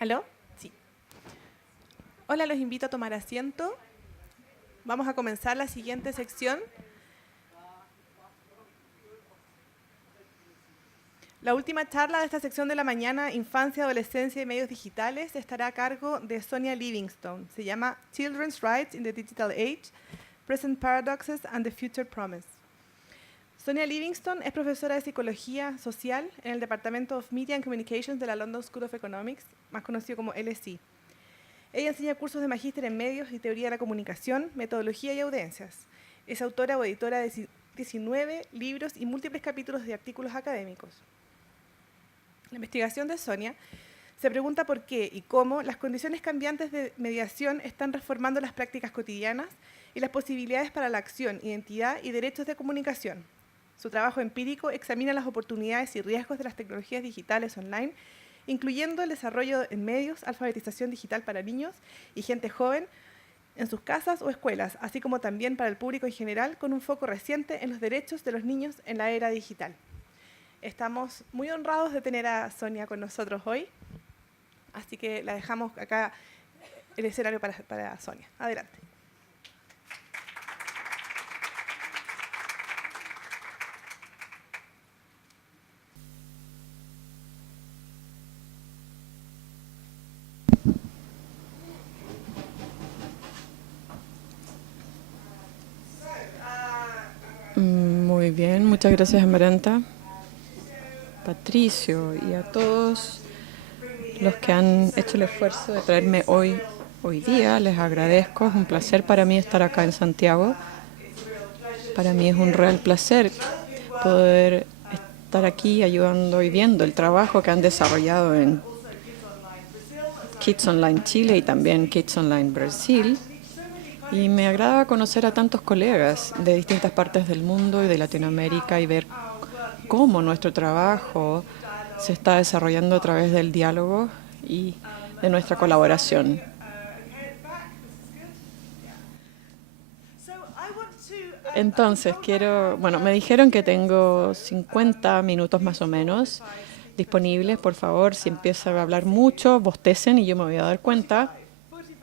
¿Aló? Sí. Hola, los invito a tomar asiento. Vamos a comenzar la siguiente sección. La última charla de esta sección de la mañana, Infancia, Adolescencia y Medios Digitales, estará a cargo de Sonia Livingstone. Se llama Children's Rights in the Digital Age, Present Paradoxes and the Future Promise. Sonia Livingstone es profesora de Psicología Social en el Departamento of Media and Communications de la London School of Economics, más conocido como LSE. Ella enseña cursos de magíster en medios y teoría de la comunicación, metodología y audiencias. Es autora o editora de 19 libros y múltiples capítulos de artículos académicos. La investigación de Sonia se pregunta por qué y cómo las condiciones cambiantes de mediación están reformando las prácticas cotidianas y las posibilidades para la acción, identidad y derechos de comunicación. Su trabajo empírico examina las oportunidades y riesgos de las tecnologías digitales online, incluyendo el desarrollo en medios, alfabetización digital para niños y gente joven en sus casas o escuelas, así como también para el público en general, con un foco reciente en los derechos de los niños en la era digital. Estamos muy honrados de tener a Sonia con nosotros hoy, así que la dejamos acá el escenario para Sonia. Adelante. Muy bien, muchas gracias Amaranta, Patricio y a todos los que han hecho el esfuerzo de traerme hoy día. Les agradezco, es un placer para mí estar acá en Santiago. Para mí es un real placer poder estar aquí ayudando y viendo el trabajo que han desarrollado en Kids Online Chile y también Kids Online Brasil. Y me agrada conocer a tantos colegas de distintas partes del mundo y de Latinoamérica y ver cómo nuestro trabajo se está desarrollando a través del diálogo y de nuestra colaboración. Entonces, me dijeron que tengo 50 minutos más o menos disponibles. Por favor, si empiezo a hablar mucho, bostecen y yo me voy a dar cuenta.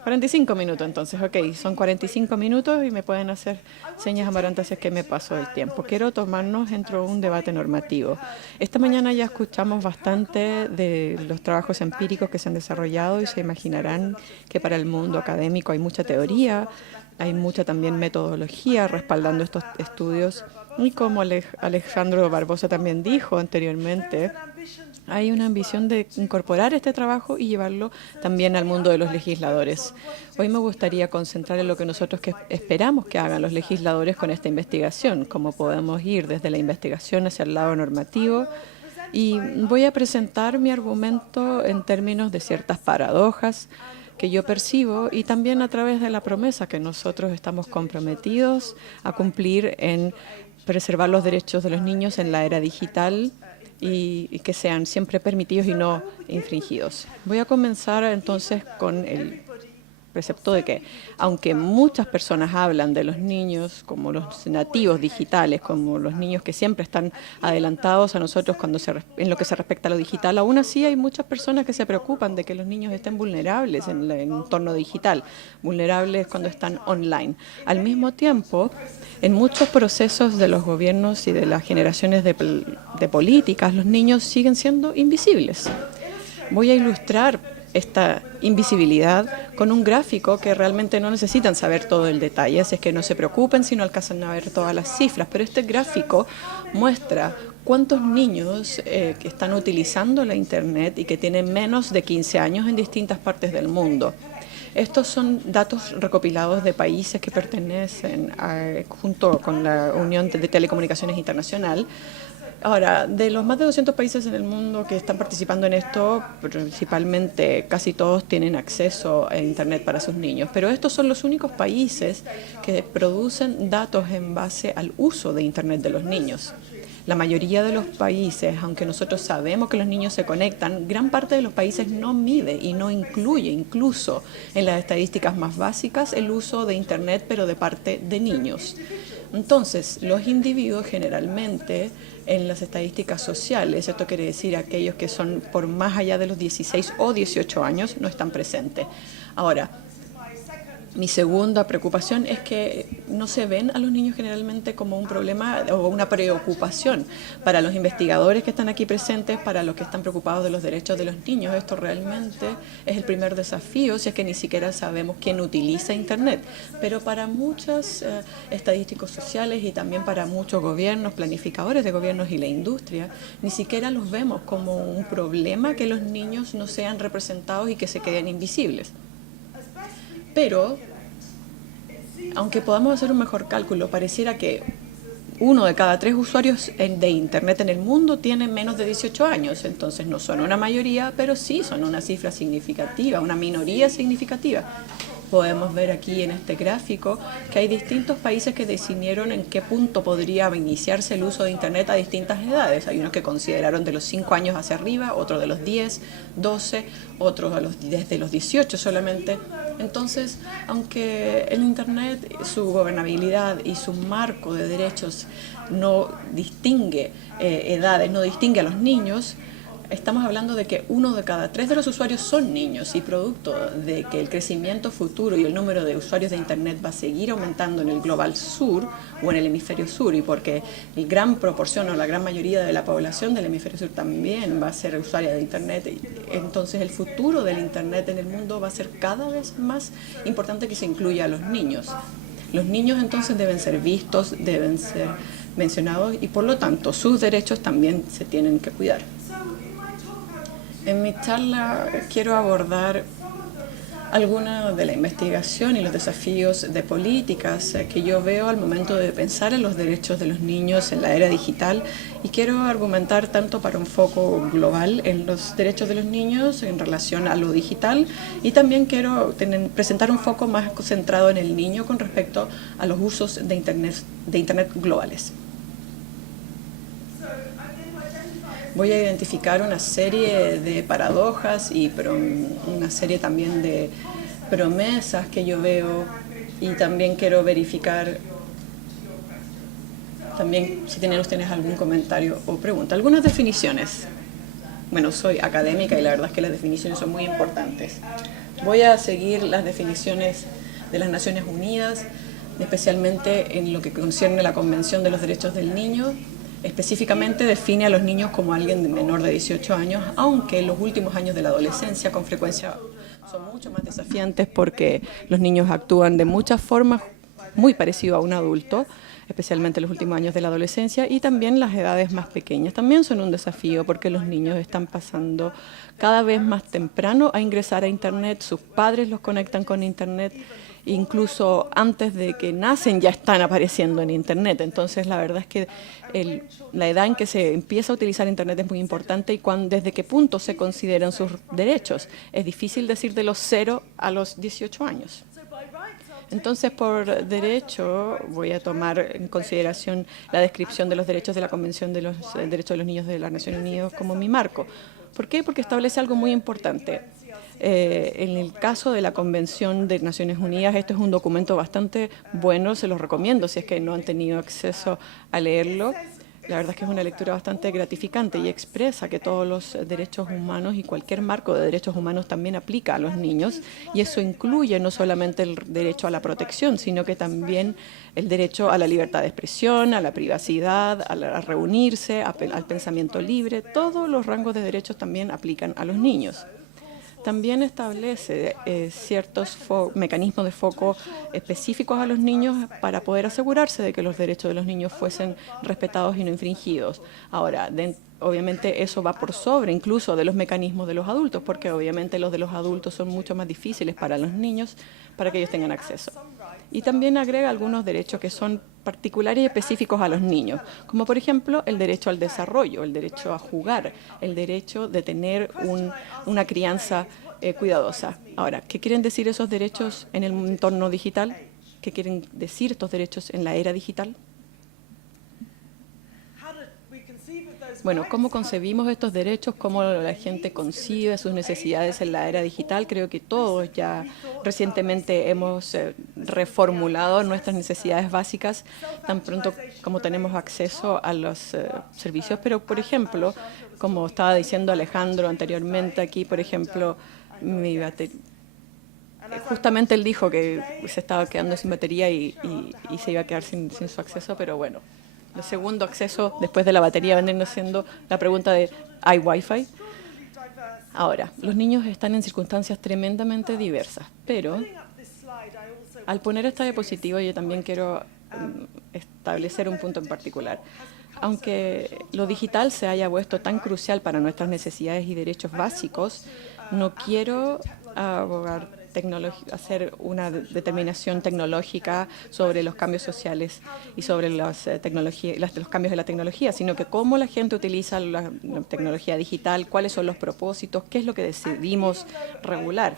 45 minutos, entonces, ok, son 45 minutos y me pueden hacer señas amarantas si es que me paso del tiempo. Quiero tomarnos dentro de un debate normativo. Esta mañana ya escuchamos bastante de los trabajos empíricos que se han desarrollado y se imaginarán que para el mundo académico hay mucha teoría, hay mucha también metodología respaldando estos estudios y como Alejandro Barbosa también dijo anteriormente, hay una ambición de incorporar este trabajo y llevarlo también al mundo de los legisladores. Hoy me gustaría concentrar en lo que nosotros esperamos que hagan los legisladores con esta investigación, cómo podemos ir desde la investigación hacia el lado normativo. Y voy a presentar mi argumento en términos de ciertas paradojas que yo percibo y también a través de la promesa que nosotros estamos comprometidos a cumplir en preservar los derechos de los niños en la era digital y que sean siempre permitidos y no infringidos. Voy a comenzar entonces con el precepto de que, aunque muchas personas hablan de los niños como los nativos digitales, como los niños que siempre están adelantados a nosotros en lo que se respecta a lo digital, aún así hay muchas personas que se preocupan de que los niños estén vulnerables en el entorno digital, vulnerables cuando están online. Al mismo tiempo, en muchos procesos de los gobiernos y de las generaciones de políticas, los niños siguen siendo invisibles. Voy a ilustrar esta invisibilidad con un gráfico que realmente no necesitan saber todo el detalle, así es que no se preocupen si no alcanzan a ver todas las cifras, pero este gráfico muestra cuántos niños que están utilizando la Internet y que tienen menos de 15 años en distintas partes del mundo. Estos son datos recopilados de países que pertenecen junto con la Unión de Telecomunicaciones Internacional. Ahora, de los más de 200 países en el mundo que están participando en esto, principalmente casi todos tienen acceso a Internet para sus niños, pero estos son los únicos países que producen datos en base al uso de Internet de los niños. La mayoría de los países, aunque nosotros sabemos que los niños se conectan, gran parte de los países no mide y no incluye, incluso en las estadísticas más básicas, el uso de Internet, pero de parte de niños. Entonces, los individuos generalmente en las estadísticas sociales, esto quiere decir aquellos que son por más allá de los 16 o 18 años, no están presentes. Ahora, mi segunda preocupación es que no se ven a los niños generalmente como un problema o una preocupación. Para los investigadores que están aquí presentes, para los que están preocupados de los derechos de los niños, esto realmente es el primer desafío, si es que ni siquiera sabemos quién utiliza Internet. Pero para muchos estadísticos sociales y también para muchos gobiernos, planificadores de gobiernos y la industria, ni siquiera los vemos como un problema que los niños no sean representados y que se queden invisibles. Pero, aunque podamos hacer un mejor cálculo, pareciera que 1 de cada 3 usuarios de Internet en el mundo tiene menos de 18 años. Entonces no son una mayoría, pero sí son una cifra significativa, una minoría significativa. Podemos ver aquí en este gráfico que hay distintos países que decidieron en qué punto podría iniciarse el uso de Internet a distintas edades. Hay unos que consideraron de los 5 años hacia arriba, otros de los 10, 12, otros desde los 18 solamente. Entonces, aunque el Internet, su gobernabilidad y su marco de derechos no distingue edades, no distingue a los niños, estamos hablando de que 1 de cada 3 de los usuarios son niños y producto de que el crecimiento futuro y el número de usuarios de Internet va a seguir aumentando en el global sur o en el hemisferio sur y porque la gran proporción o la gran mayoría de la población del hemisferio sur también va a ser usuaria de Internet, entonces el futuro del Internet en el mundo va a ser cada vez más importante que se incluya a los niños. Los niños entonces deben ser vistos, deben ser mencionados y por lo tanto sus derechos también se tienen que cuidar. En mi charla quiero abordar alguna de la investigación y los desafíos de políticas que yo veo al momento de pensar en los derechos de los niños en la era digital y quiero argumentar tanto para un foco global en los derechos de los niños en relación a lo digital y también quiero presentar un foco más centrado en el niño con respecto a los usos de Internet globales. Voy a identificar una serie de paradojas y una serie también de promesas que yo veo y también quiero verificar también si tienen ustedes algún comentario o pregunta. Algunas definiciones. Bueno, soy académica y la verdad es que las definiciones son muy importantes. Voy a seguir las definiciones de las Naciones Unidas, especialmente en lo que concierne a la Convención de los Derechos del Niño. Específicamente define a los niños como alguien de menor de 18 años, aunque los últimos años de la adolescencia con frecuencia son mucho más desafiantes porque los niños actúan de muchas formas muy parecido a un adulto, especialmente en los últimos años de la adolescencia y también las edades más pequeñas. También son un desafío porque los niños están pasando cada vez más temprano a ingresar a Internet, sus padres los conectan con Internet, incluso antes de que nacen ya están apareciendo en Internet. Entonces la verdad es que la edad en que se empieza a utilizar Internet es muy importante y desde qué punto se consideran sus derechos. Es difícil decir de los 0 a los 18 años. Entonces, por derecho, voy a tomar en consideración la descripción de los derechos de la Convención de los Derechos de los Niños de las Naciones Unidas como mi marco. ¿Por qué? Porque establece algo muy importante. En el caso de la Convención de Naciones Unidas, este es un documento bastante bueno, se los recomiendo si es que no han tenido acceso a leerlo. La verdad es que es una lectura bastante gratificante y expresa que todos los derechos humanos y cualquier marco de derechos humanos también aplica a los niños y eso incluye no solamente el derecho a la protección, sino que también el derecho a la libertad de expresión, a la privacidad, a reunirse, al pensamiento libre. Todos los rangos de derechos también aplican a los niños. También establece ciertos mecanismos de foco específicos a los niños para poder asegurarse de que los derechos de los niños fuesen respetados y no infringidos. Ahora, obviamente eso va por sobre incluso de los mecanismos de los adultos, porque obviamente los de los adultos son mucho más difíciles para los niños para que ellos tengan acceso. Y también agrega algunos derechos que son particulares y específicos a los niños, como por ejemplo el derecho al desarrollo, el derecho a jugar, el derecho de tener una crianza cuidadosa. Ahora, ¿qué quieren decir esos derechos en el entorno digital? ¿Qué quieren decir estos derechos en la era digital? Bueno, ¿cómo concebimos estos derechos? ¿Cómo la gente concibe sus necesidades en la era digital? Creo que todos ya recientemente hemos reformulado nuestras necesidades básicas tan pronto como tenemos acceso a los servicios. Pero, por ejemplo, como estaba diciendo Alejandro anteriormente aquí, por ejemplo, mi batería. Justamente él dijo que se estaba quedando sin batería y se iba a quedar sin su acceso, pero bueno. El segundo acceso después de la batería vendría siendo la pregunta de ¿hay Wi-Fi? Ahora, los niños están en circunstancias tremendamente diversas, pero al poner esta diapositiva yo también quiero establecer un punto en particular. Aunque lo digital se haya vuelto tan crucial para nuestras necesidades y derechos básicos, no quiero abogar hacer una determinación tecnológica sobre los cambios sociales y sobre los cambios de la tecnología, sino que cómo la gente utiliza la tecnología digital, cuáles son los propósitos, qué es lo que decidimos regular.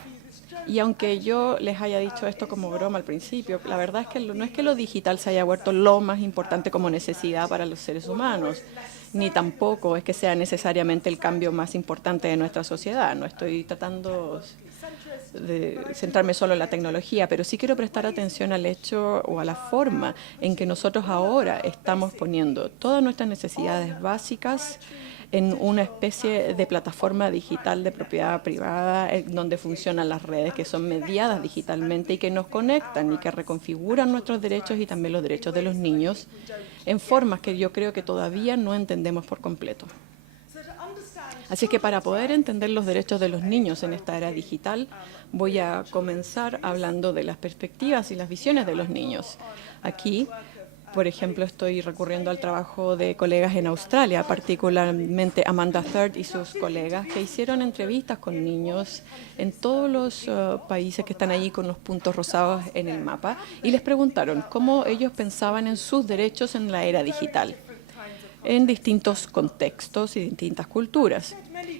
Y aunque yo les haya dicho esto como broma al principio, la verdad es que no es que lo digital se haya vuelto lo más importante como necesidad para los seres humanos, ni tampoco es que sea necesariamente el cambio más importante de nuestra sociedad. No estoy tratando de centrarme solo en la tecnología, pero sí quiero prestar atención al hecho o a la forma en que nosotros ahora estamos poniendo todas nuestras necesidades básicas en una especie de plataforma digital de propiedad privada donde funcionan las redes que son mediadas digitalmente y que nos conectan y que reconfiguran nuestros derechos y también los derechos de los niños en formas que yo creo que todavía no entendemos por completo. Así que para poder entender los derechos de los niños en esta era digital, voy a comenzar hablando de las perspectivas y las visiones de los niños. Aquí, por ejemplo, estoy recurriendo al trabajo de colegas en Australia, particularmente Amanda Third y sus colegas, que hicieron entrevistas con niños en todos los países que están allí con los puntos rosados en el mapa y les preguntaron cómo ellos pensaban en sus derechos en la era digital, en distintos contextos y distintas culturas.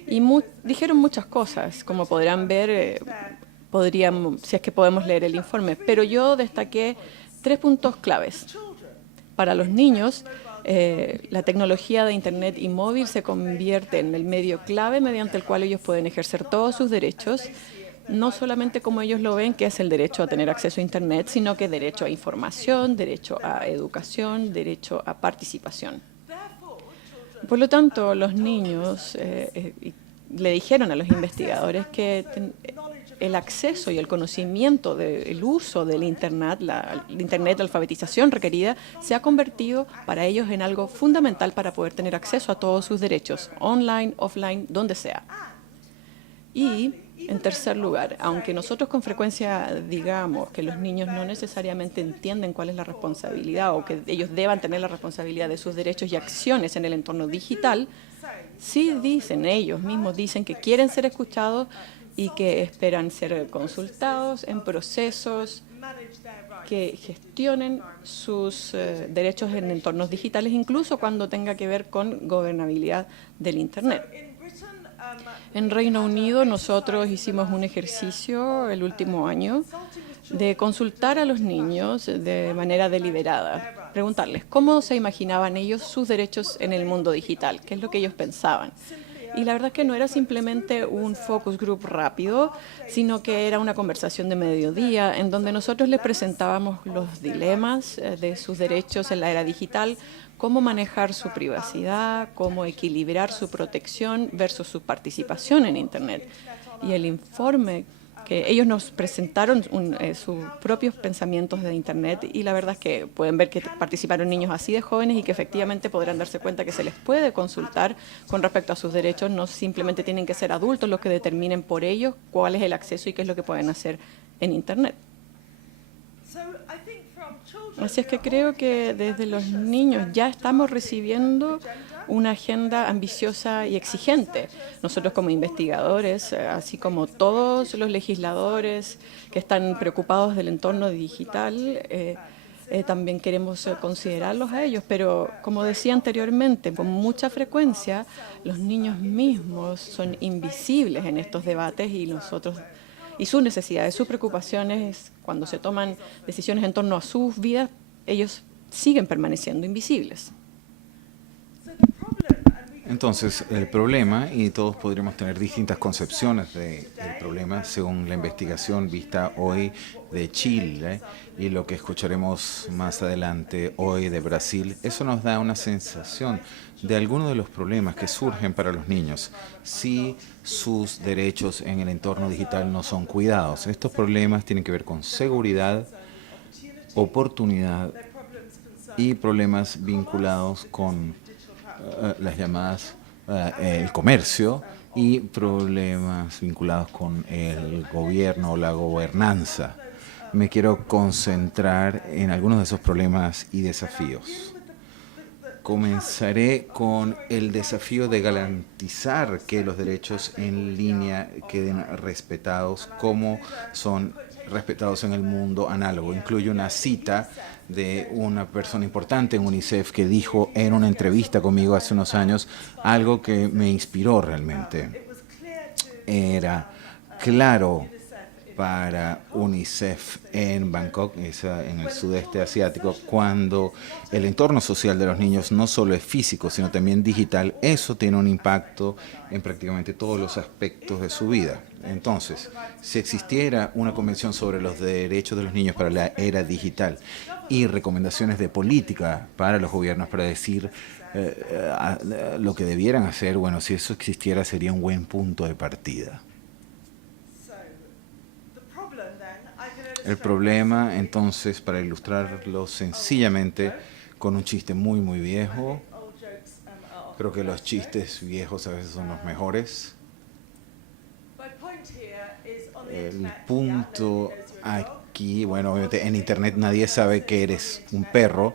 Y dijeron muchas cosas, como podrán ver, si es que podemos leer el informe, pero yo destaqué 3 puntos claves. Para los niños, la tecnología de Internet y móvil se convierte en el medio clave mediante el cual ellos pueden ejercer todos sus derechos, no solamente como ellos lo ven, que es el derecho a tener acceso a Internet, sino que derecho a información, derecho a educación, derecho a participación. Por lo tanto, los niños le dijeron a los investigadores que el acceso y el conocimiento del uso del Internet, la alfabetización requerida, se ha convertido para ellos en algo fundamental para poder tener acceso a todos sus derechos, online, offline, donde sea. Y, en tercer lugar, aunque nosotros con frecuencia digamos que los niños no necesariamente entienden cuál es la responsabilidad o que ellos deban tener la responsabilidad de sus derechos y acciones en el entorno digital, sí dicen, ellos mismos dicen que quieren ser escuchados y que esperan ser consultados en procesos que gestionen sus derechos en entornos digitales, incluso cuando tenga que ver con gobernabilidad del Internet. En Reino Unido nosotros hicimos un ejercicio el último año de consultar a los niños de manera deliberada, preguntarles cómo se imaginaban ellos sus derechos en el mundo digital, qué es lo que ellos pensaban. Y la verdad es que no era simplemente un focus group rápido, sino que era una conversación de mediodía en donde nosotros les presentábamos los dilemas de sus derechos en la era digital, cómo manejar su privacidad, cómo equilibrar su protección versus su participación en Internet. Y el informe que ellos nos presentaron sus propios pensamientos de Internet y la verdad es que pueden ver que participaron niños así de jóvenes y que efectivamente podrán darse cuenta que se les puede consultar con respecto a sus derechos, no simplemente tienen que ser adultos los que determinen por ellos cuál es el acceso y qué es lo que pueden hacer en Internet. Así es que creo que desde los niños ya estamos recibiendo una agenda ambiciosa y exigente. Nosotros como investigadores, así como todos los legisladores que están preocupados del entorno digital, también queremos considerarlos a ellos, pero como decía anteriormente, con mucha frecuencia los niños mismos son invisibles en estos debates y sus necesidades, sus preocupaciones, cuando se toman decisiones en torno a sus vidas, ellos siguen permaneciendo invisibles. Entonces, el problema, y todos podríamos tener distintas concepciones del problema según la investigación vista hoy de Chile y lo que escucharemos más adelante hoy de Brasil, eso nos da una sensación de algunos de los problemas que surgen para los niños si sus derechos en el entorno digital no son cuidados. Estos problemas tienen que ver con seguridad, oportunidad y problemas vinculados con las llamadas el comercio y problemas vinculados con el gobierno o la gobernanza. Me quiero concentrar en algunos de esos problemas y desafíos. Comenzaré con el desafío de garantizar que los derechos en línea queden respetados como son respetados en el mundo análogo. Incluye una cita de una persona importante en UNICEF que dijo en una entrevista conmigo hace unos años algo que me inspiró realmente. Era claro para UNICEF en Bangkok, en el sudeste asiático, cuando el entorno social de los niños no solo es físico, sino también digital, eso tiene un impacto en prácticamente todos los aspectos de su vida. Entonces, si existiera una convención sobre los derechos de los niños para la era digital y recomendaciones de política para los gobiernos para decir lo que debieran hacer, bueno, si eso existiera sería un buen punto de partida. El problema, entonces, para ilustrarlo sencillamente con un chiste muy viejo, creo que los chistes viejos a veces son los mejores. El punto aquí, bueno, obviamente en Internet nadie sabe que eres un perro,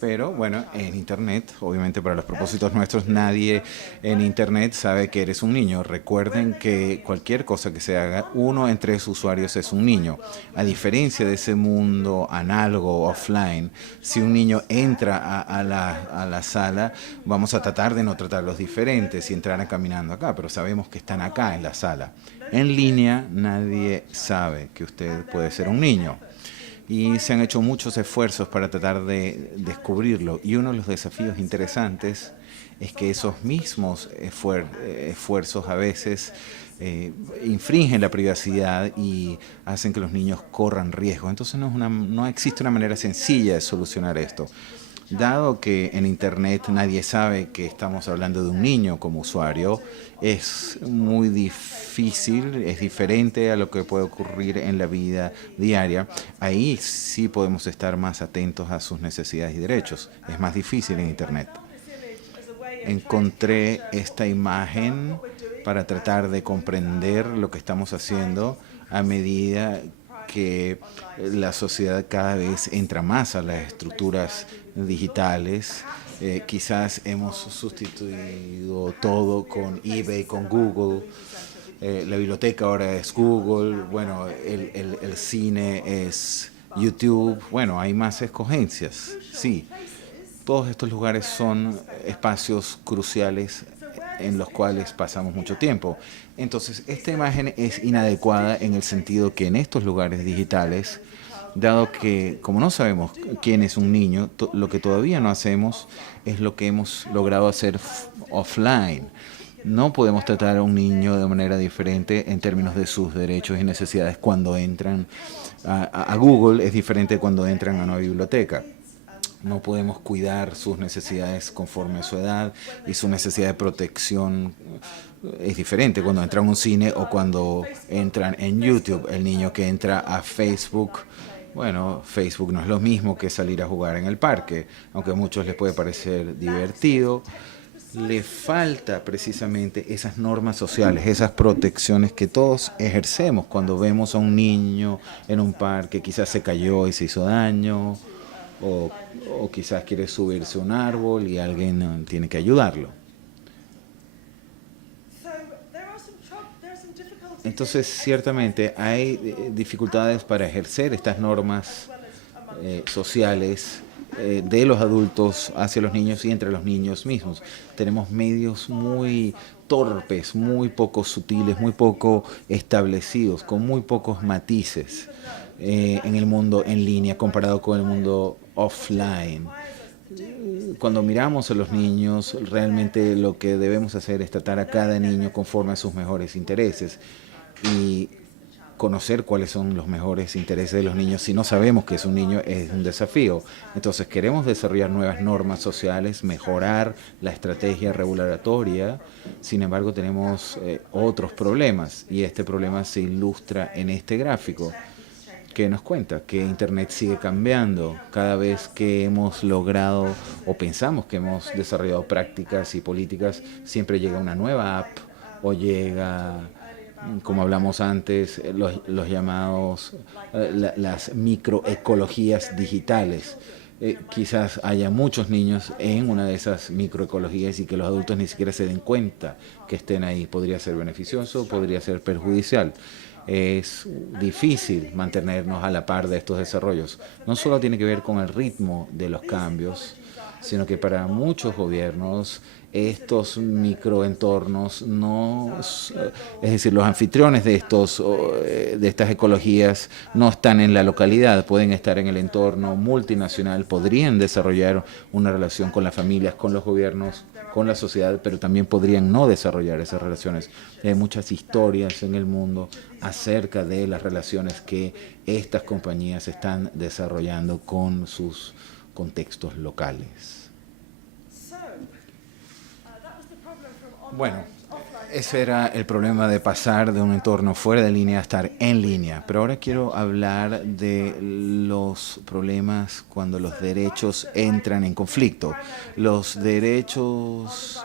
pero bueno, en Internet, obviamente para los propósitos nuestros, nadie en Internet sabe que eres un niño. Recuerden que cualquier cosa que se haga, 1 en 3 usuarios es un niño. A diferencia de ese mundo análogo, offline, si un niño entra a la sala, vamos a tratar de no tratarlos diferentes si entraran caminando acá, pero sabemos que están acá en la sala. En línea, nadie sabe que usted puede ser un niño. Y se han hecho muchos esfuerzos para tratar de descubrirlo. Y uno de los desafíos interesantes es que esos mismos esfuerzos a veces infringen la privacidad y hacen que los niños corran riesgos. Entonces no existe una manera sencilla de solucionar esto. Dado que en Internet nadie sabe que estamos hablando de un niño como usuario, es muy difícil, es diferente a lo que puede ocurrir en la vida diaria. Ahí sí podemos estar más atentos a sus necesidades y derechos. Es más difícil en Internet. Encontré esta imagen para tratar de comprender lo que estamos haciendo a medida que la sociedad cada vez entra más a las estructuras digitales. Quizás hemos sustituido todo con eBay, con Google. La biblioteca ahora es Google. Bueno, el cine es YouTube. Bueno, hay más escogencias, sí. Todos estos lugares son espacios cruciales en los cuales pasamos mucho tiempo. Entonces, esta imagen es inadecuada en el sentido que en estos lugares digitales, dado que como no sabemos quién es un niño, lo que todavía no hacemos es lo que hemos logrado hacer offline. No podemos tratar a un niño de manera diferente en términos de sus derechos y necesidades cuando entran a Google, es diferente cuando entran a una biblioteca. No podemos cuidar sus necesidades conforme a su edad y su necesidad de protección es diferente cuando entran a un cine o cuando entran en YouTube. El niño que entra a Facebook, bueno, Facebook no es lo mismo que salir a jugar en el parque, aunque a muchos les puede parecer divertido. Le falta precisamente esas normas sociales, esas protecciones que todos ejercemos cuando vemos a un niño en un parque, quizás se cayó y se hizo daño. O quizás quiere subirse a un árbol y alguien tiene que ayudarlo. Entonces, ciertamente hay dificultades para ejercer estas normas sociales de los adultos hacia los niños y entre los niños mismos. Tenemos medios muy torpes, muy poco sutiles, muy poco establecidos, con muy pocos matices en el mundo en línea comparado con el mundo offline. cuando miramos a los niños, realmente lo que debemos hacer es tratar a cada niño conforme a sus mejores intereses y conocer cuáles son los mejores intereses de los niños. Si no sabemos que es un niño, es un desafío. Entonces queremos desarrollar nuevas normas sociales, mejorar la estrategia regulatoria. Sin embargo, tenemos otros problemas y este problema se ilustra en este gráfico que nos cuenta que Internet sigue cambiando cada vez que hemos logrado o pensamos que hemos desarrollado prácticas y políticas. Siempre llega una nueva app o llega, como hablamos antes, los llamados, las microecologías digitales. Quizás haya muchos niños en una de esas microecologías y que los adultos ni siquiera se den cuenta que estén ahí. Podría ser beneficioso, podría ser perjudicial. Es difícil mantenernos a la par de estos desarrollos. No solo tiene que ver con el ritmo de los cambios, sino que para muchos gobiernos estos microentornos no, es decir, los anfitriones de estas ecologías no están en la localidad, pueden estar en el entorno multinacional, podrían desarrollar una relación con las familias, con los gobiernos, con la sociedad, pero también podrían no desarrollar esas relaciones. Hay muchas historias en el mundo acerca de las relaciones que estas compañías están desarrollando con sus contextos locales. Bueno, ese era el problema de pasar de un entorno fuera de línea a estar en línea. Pero ahora quiero hablar de los problemas cuando los derechos entran en conflicto. Los derechos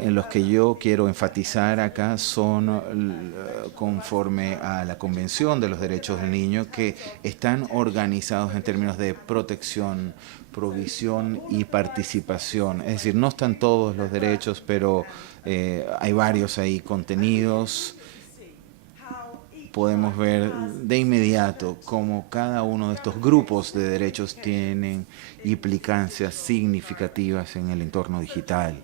en los que yo quiero enfatizar acá son conforme a la Convención de los Derechos del Niño, que están organizados en términos de protección, provisión y participación. Es decir, no están todos los derechos, pero hay varios ahí contenidos. Podemos ver de inmediato cómo cada uno de estos grupos de derechos tienen implicancias significativas en el entorno digital.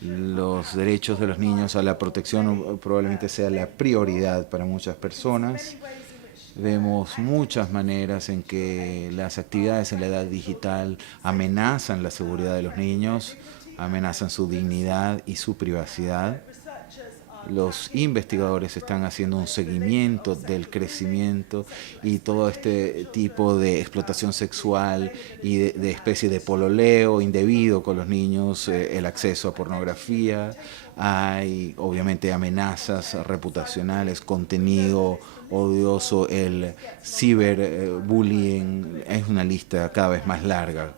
Los derechos de los niños a la protección probablemente sea la prioridad para muchas personas. Vemos muchas maneras en que las actividades en la edad digital amenazan la seguridad de los niños, amenazan su dignidad y su privacidad. Los investigadores están haciendo un seguimiento del crecimiento y todo este tipo de explotación sexual y de especie de pololeo indebido con los niños, el acceso a pornografía. Hay obviamente amenazas reputacionales, contenido odioso, el ciberbullying, es una lista cada vez más larga.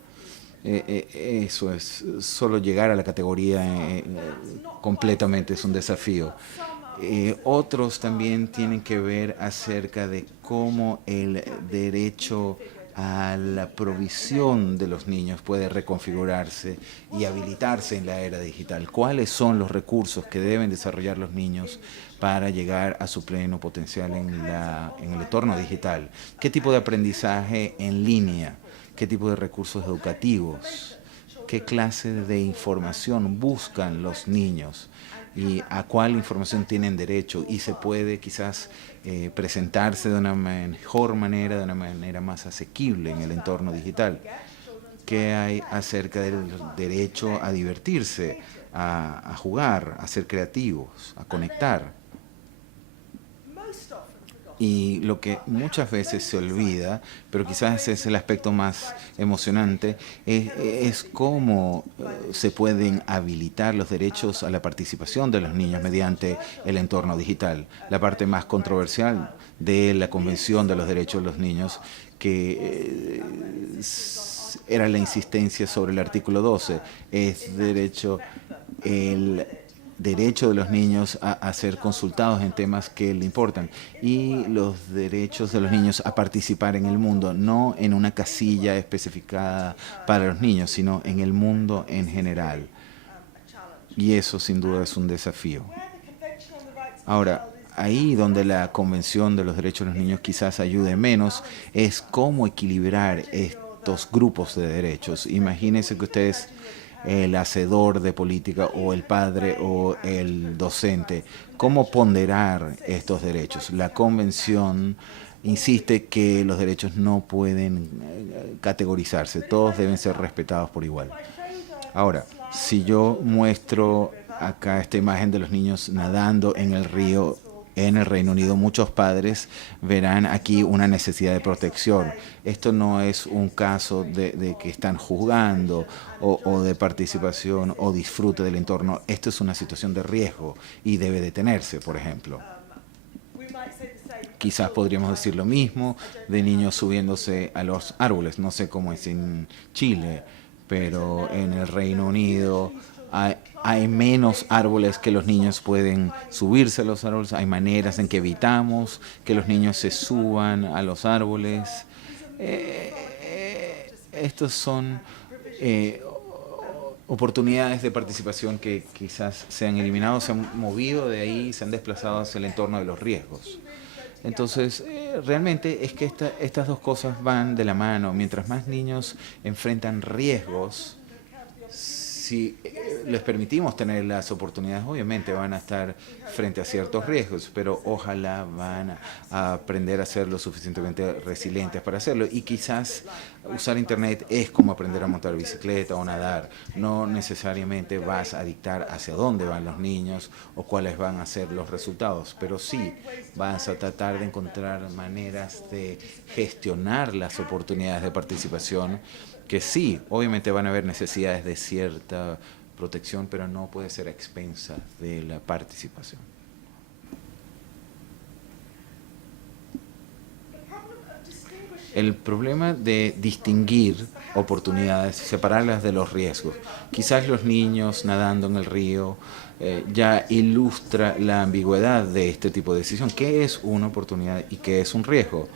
Eso es, solo llegar a la categoría completamente es un desafío. Otros también tienen que ver acerca de cómo el derecho a la provisión de los niños puede reconfigurarse y habilitarse en la era digital. ¿Cuáles son los recursos que deben desarrollar los niños para llegar a su pleno potencial en el entorno digital? ¿Qué tipo de aprendizaje en línea? ¿Qué tipo de recursos educativos? ¿Qué clase de información buscan los niños? ¿Y a cuál información tienen derecho? Y se puede quizás presentarse de una mejor manera, de una manera más asequible en el entorno digital. ¿Qué hay acerca del derecho a divertirse, a jugar, a ser creativos, a conectar? Y lo que muchas veces se olvida, pero quizás es el aspecto más emocionante, es cómo se pueden habilitar los derechos a la participación de los niños mediante el entorno digital. La parte más controversial de la Convención de los Derechos de los Niños, que era la insistencia sobre el artículo 12, es el derecho de los niños a ser consultados en temas que le importan y los derechos de los niños a participar en el mundo, no en una casilla especificada para los niños, sino en el mundo en general. Y eso sin duda es un desafío. Ahora, ahí donde la Convención de los Derechos de los Niños quizás ayude menos, es cómo equilibrar estos grupos de derechos. Imagínense que ustedes el hacedor de política o el padre o el docente. ¿Cómo ponderar estos derechos? La Convención insiste que los derechos no pueden categorizarse, todos deben ser respetados por igual. Ahora, si yo muestro acá esta imagen de los niños nadando en el río en el Reino Unido, muchos padres verán aquí una necesidad de protección. Esto no es un caso de que están juzgando o de participación o disfrute del entorno. Esto es una situación de riesgo y debe detenerse, por ejemplo. Quizás podríamos decir lo mismo de niños subiéndose a los árboles. No sé cómo es en Chile, pero en el Reino Unido hay menos árboles que los niños pueden subirse a los árboles. Hay maneras en que evitamos que los niños se suban a los árboles. Estos son oportunidades de participación que quizás se han eliminado, se han movido de ahí, se han desplazado hacia el entorno de los riesgos. Entonces, realmente es que estas dos cosas van de la mano. Mientras más niños enfrentan riesgos, si les permitimos tener las oportunidades, obviamente van a estar frente a ciertos riesgos, pero ojalá van a aprender a ser lo suficientemente resilientes para hacerlo. Y quizás usar Internet es como aprender a montar bicicleta o nadar. No necesariamente vas a dictar hacia dónde van los niños o cuáles van a ser los resultados, pero sí vas a tratar de encontrar maneras de gestionar las oportunidades de participación, que sí, obviamente van a haber necesidades de cierta protección, pero no puede ser a expensas de la participación. El problema de distinguir oportunidades, separarlas de los riesgos. Quizás los niños nadando en el río ya ilustra la ambigüedad de este tipo de decisión. ¿Qué es una oportunidad y qué es un riesgo?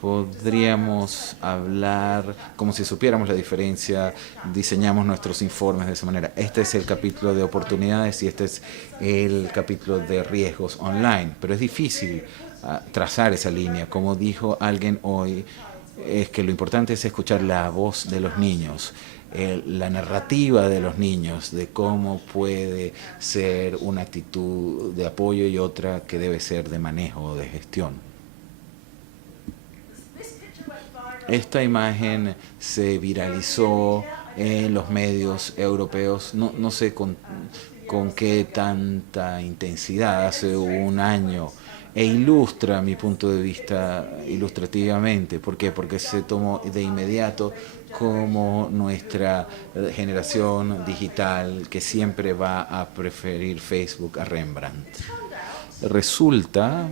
Podríamos hablar como si supiéramos la diferencia, diseñamos nuestros informes de esa manera. Este es el capítulo de oportunidades y este es el capítulo de riesgos online, pero es difícil trazar esa línea. Como dijo alguien hoy, es que lo importante es escuchar la voz de los niños, la narrativa de los niños, de cómo puede ser una actitud de apoyo y otra que debe ser de manejo o de gestión. Esta imagen se viralizó en los medios europeos, no sé con qué tanta intensidad, hace un año, e ilustra mi punto de vista ilustrativamente. ¿Por qué? Porque se tomó de inmediato como nuestra generación digital que siempre va a preferir Facebook a Rembrandt. Resulta,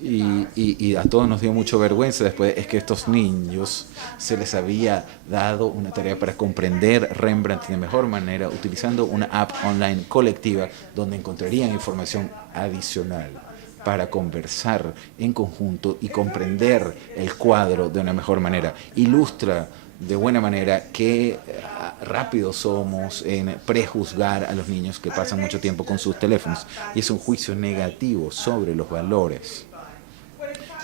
y a todos nos dio mucho vergüenza después, es que estos niños se les había dado una tarea para comprender Rembrandt de mejor manera utilizando una app online colectiva donde encontrarían información adicional para conversar en conjunto y comprender el cuadro de una mejor manera. Ilustra de buena manera qué rápidos somos en prejuzgar a los niños que pasan mucho tiempo con sus teléfonos, y es un juicio negativo sobre los valores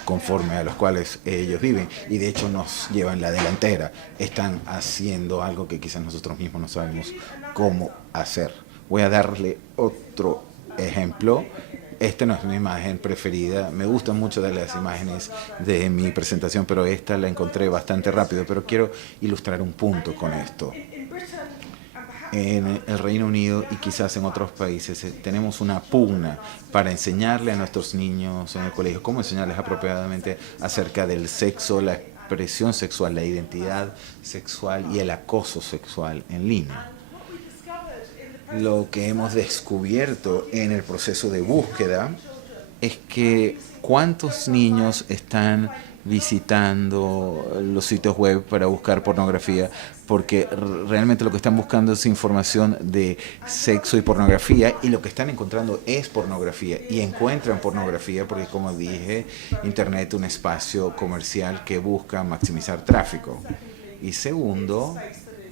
conforme a los cuales ellos viven, y de hecho nos llevan la delantera. Están haciendo algo que quizás nosotros mismos no sabemos cómo hacer. Voy a darle otro ejemplo. Esta no es mi imagen preferida, me gustan mucho de las imágenes de mi presentación, pero esta la encontré bastante rápido, pero quiero ilustrar un punto con esto. En el Reino Unido y quizás en otros países tenemos una pugna para enseñarle a nuestros niños en el colegio cómo enseñarles apropiadamente acerca del sexo, la expresión sexual, la identidad sexual y el acoso sexual en línea. Lo que hemos descubierto en el proceso de búsqueda es que cuántos niños están visitando los sitios web para buscar pornografía, porque realmente lo que están buscando es información de sexo y pornografía, y lo que están encontrando es pornografía, y encuentran pornografía porque, como dije, Internet es un espacio comercial que busca maximizar tráfico. Y segundo,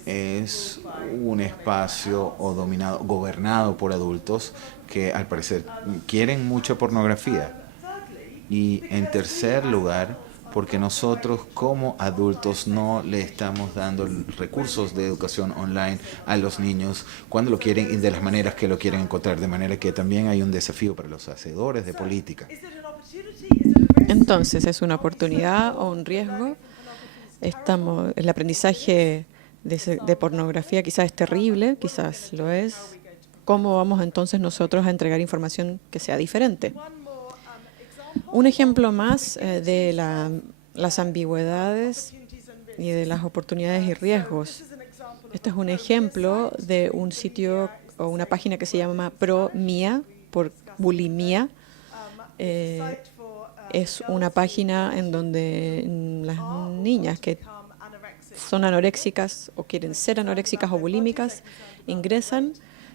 es un espacio gobernado por adultos que al parecer quieren mucha pornografía. Y en tercer lugar, porque nosotros como adultos no le estamos dando recursos de educación online a los niños cuando lo quieren y de las maneras que lo quieren encontrar, de manera que también hay un desafío para los hacedores de política. Entonces, ¿es una oportunidad o un riesgo? El aprendizaje de pornografía quizás es terrible, quizás lo es. ¿Cómo vamos entonces nosotros a entregar información que sea diferente? Un ejemplo más de las ambigüedades y de las oportunidades y riesgos. Este es un ejemplo de un sitio o una página que se llama ProMia, por bulimia. Es una página en donde las niñas que son anoréxicas o quieren ser anoréxicas o bulímicas ingresan.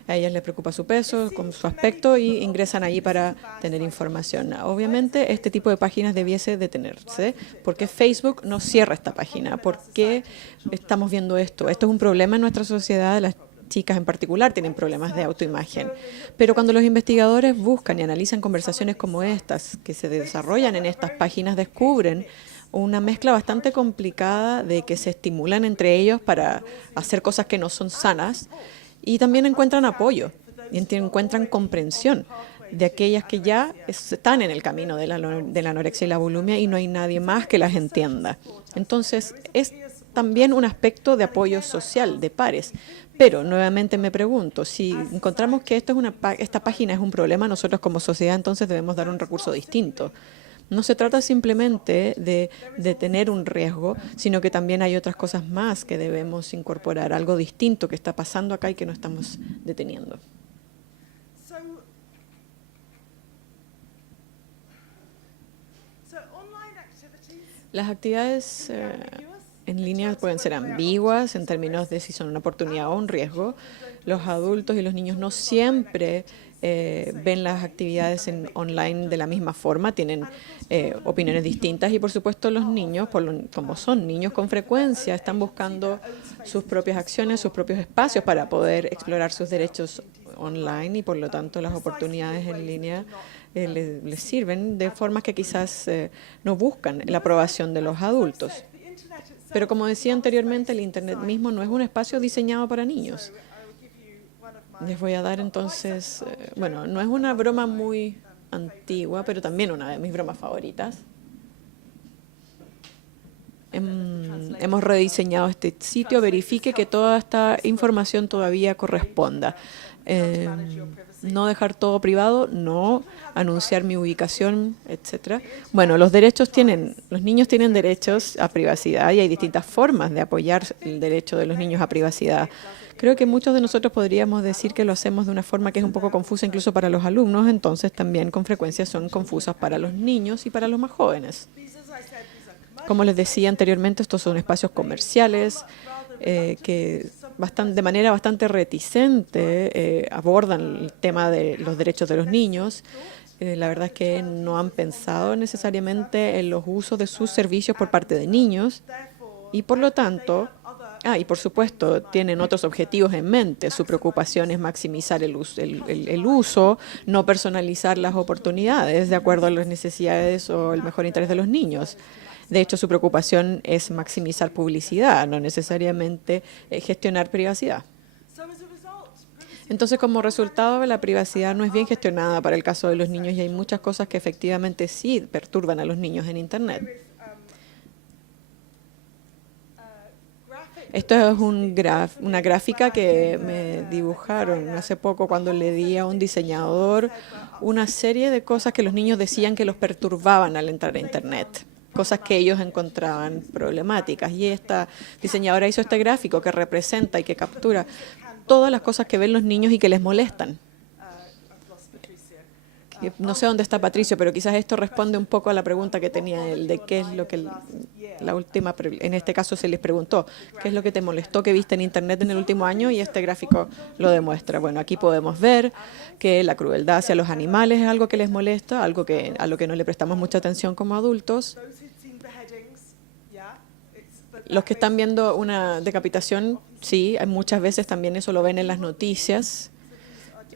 A ellas les preocupa su peso, con su aspecto, y ingresan ahí para tener información. Obviamente, este tipo de páginas debiese detenerse. ¿Por qué Facebook no cierra esta página? ¿Por qué estamos viendo esto? Esto es un problema en nuestra sociedad. Las chicas en particular tienen problemas de autoimagen. Pero cuando los investigadores buscan y analizan conversaciones como estas, que se desarrollan en estas páginas, descubren una mezcla bastante complicada de que se estimulan entre ellos para hacer cosas que no son sanas. Y también encuentran apoyo y encuentran comprensión de aquellas que ya están en el camino de la anorexia y la bulimia y no hay nadie más que las entienda. Entonces, es también un aspecto de apoyo social, de pares. Pero, nuevamente me pregunto, si encontramos que esta página es un problema, nosotros como sociedad entonces debemos dar un recurso distinto. No se trata simplemente de tener un riesgo, sino que también hay otras cosas más que debemos incorporar, algo distinto que está pasando acá y que no estamos deteniendo. Las actividades en línea pueden ser ambiguas en términos de si son una oportunidad o un riesgo. Los adultos y los niños no siempre ven las actividades online de la misma forma, tienen opiniones distintas y por supuesto los niños, como son niños con frecuencia, están buscando sus propias acciones, sus propios espacios para poder explorar sus derechos online y por lo tanto las oportunidades en línea les sirven de formas que quizás no buscan la aprobación de los adultos. Pero como decía anteriormente, el Internet mismo no es un espacio diseñado para niños. Les voy a dar entonces, bueno, no es una broma muy antigua, pero también una de mis bromas favoritas. Hemos rediseñado este sitio, verifique que toda esta información todavía corresponda. No dejar todo privado, no anunciar mi ubicación, etcétera. Bueno, los niños tienen derechos a privacidad y hay distintas formas de apoyar el derecho de los niños a privacidad. Creo que muchos de nosotros podríamos decir que lo hacemos de una forma que es un poco confusa incluso para los alumnos, entonces también con frecuencia son confusas para los niños y para los más jóvenes. Como les decía anteriormente, estos son espacios comerciales que de manera bastante reticente abordan el tema de los derechos de los niños. La verdad es que no han pensado necesariamente en los usos de sus servicios por parte de niños y por lo tanto, y por supuesto, tienen otros objetivos en mente. Su preocupación es maximizar el uso, no personalizar las oportunidades de acuerdo a las necesidades o el mejor interés de los niños. De hecho, su preocupación es maximizar publicidad, no necesariamente gestionar privacidad. Entonces, como resultado, la privacidad no es bien gestionada para el caso de los niños y hay muchas cosas que efectivamente sí perturban a los niños en Internet. Esto es una gráfica que me dibujaron hace poco cuando le di a un diseñador una serie de cosas que los niños decían que los perturbaban al entrar a Internet, cosas que ellos encontraban problemáticas. Y esta diseñadora hizo este gráfico que representa y que captura todas las cosas que ven los niños y que les molestan. No sé dónde está Patricio, pero quizás esto responde un poco a la pregunta que tenía él, de qué es lo que en este caso se les preguntó, ¿qué es lo que te molestó que viste en Internet en el último año? Y este gráfico lo demuestra. Bueno, aquí podemos ver que la crueldad hacia los animales es algo que les molesta, algo a lo que no le prestamos mucha atención como adultos. Los que están viendo una decapitación, sí, muchas veces también eso lo ven en las noticias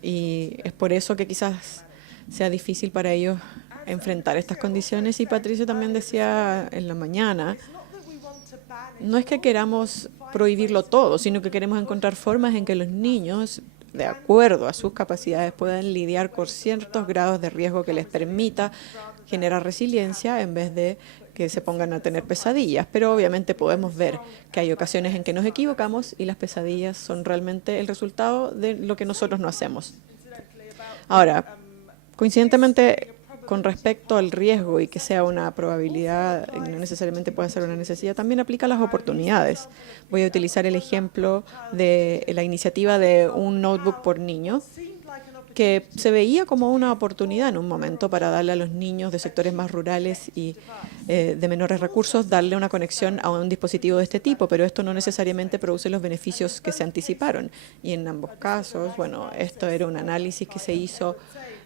y es por eso que quizás sea difícil para ellos enfrentar estas condiciones. Y Patricio también decía en la mañana, no es que queramos prohibirlo todo, sino que queremos encontrar formas en que los niños, de acuerdo a sus capacidades, puedan lidiar con ciertos grados de riesgo que les permita genera resiliencia en vez de que se pongan a tener pesadillas. Pero obviamente podemos ver que hay ocasiones en que nos equivocamos y las pesadillas son realmente el resultado de lo que nosotros no hacemos. Ahora, coincidentemente, con respecto al riesgo y que sea una probabilidad y no necesariamente pueda ser una necesidad, también aplica a las oportunidades. Voy a utilizar el ejemplo de la iniciativa de un notebook por niño, que se veía como una oportunidad en un momento para darle a los niños de sectores más rurales y de menores recursos, darle una conexión a un dispositivo de este tipo, pero esto no necesariamente produce los beneficios que se anticiparon. Y en ambos casos, bueno, esto era un análisis que se hizo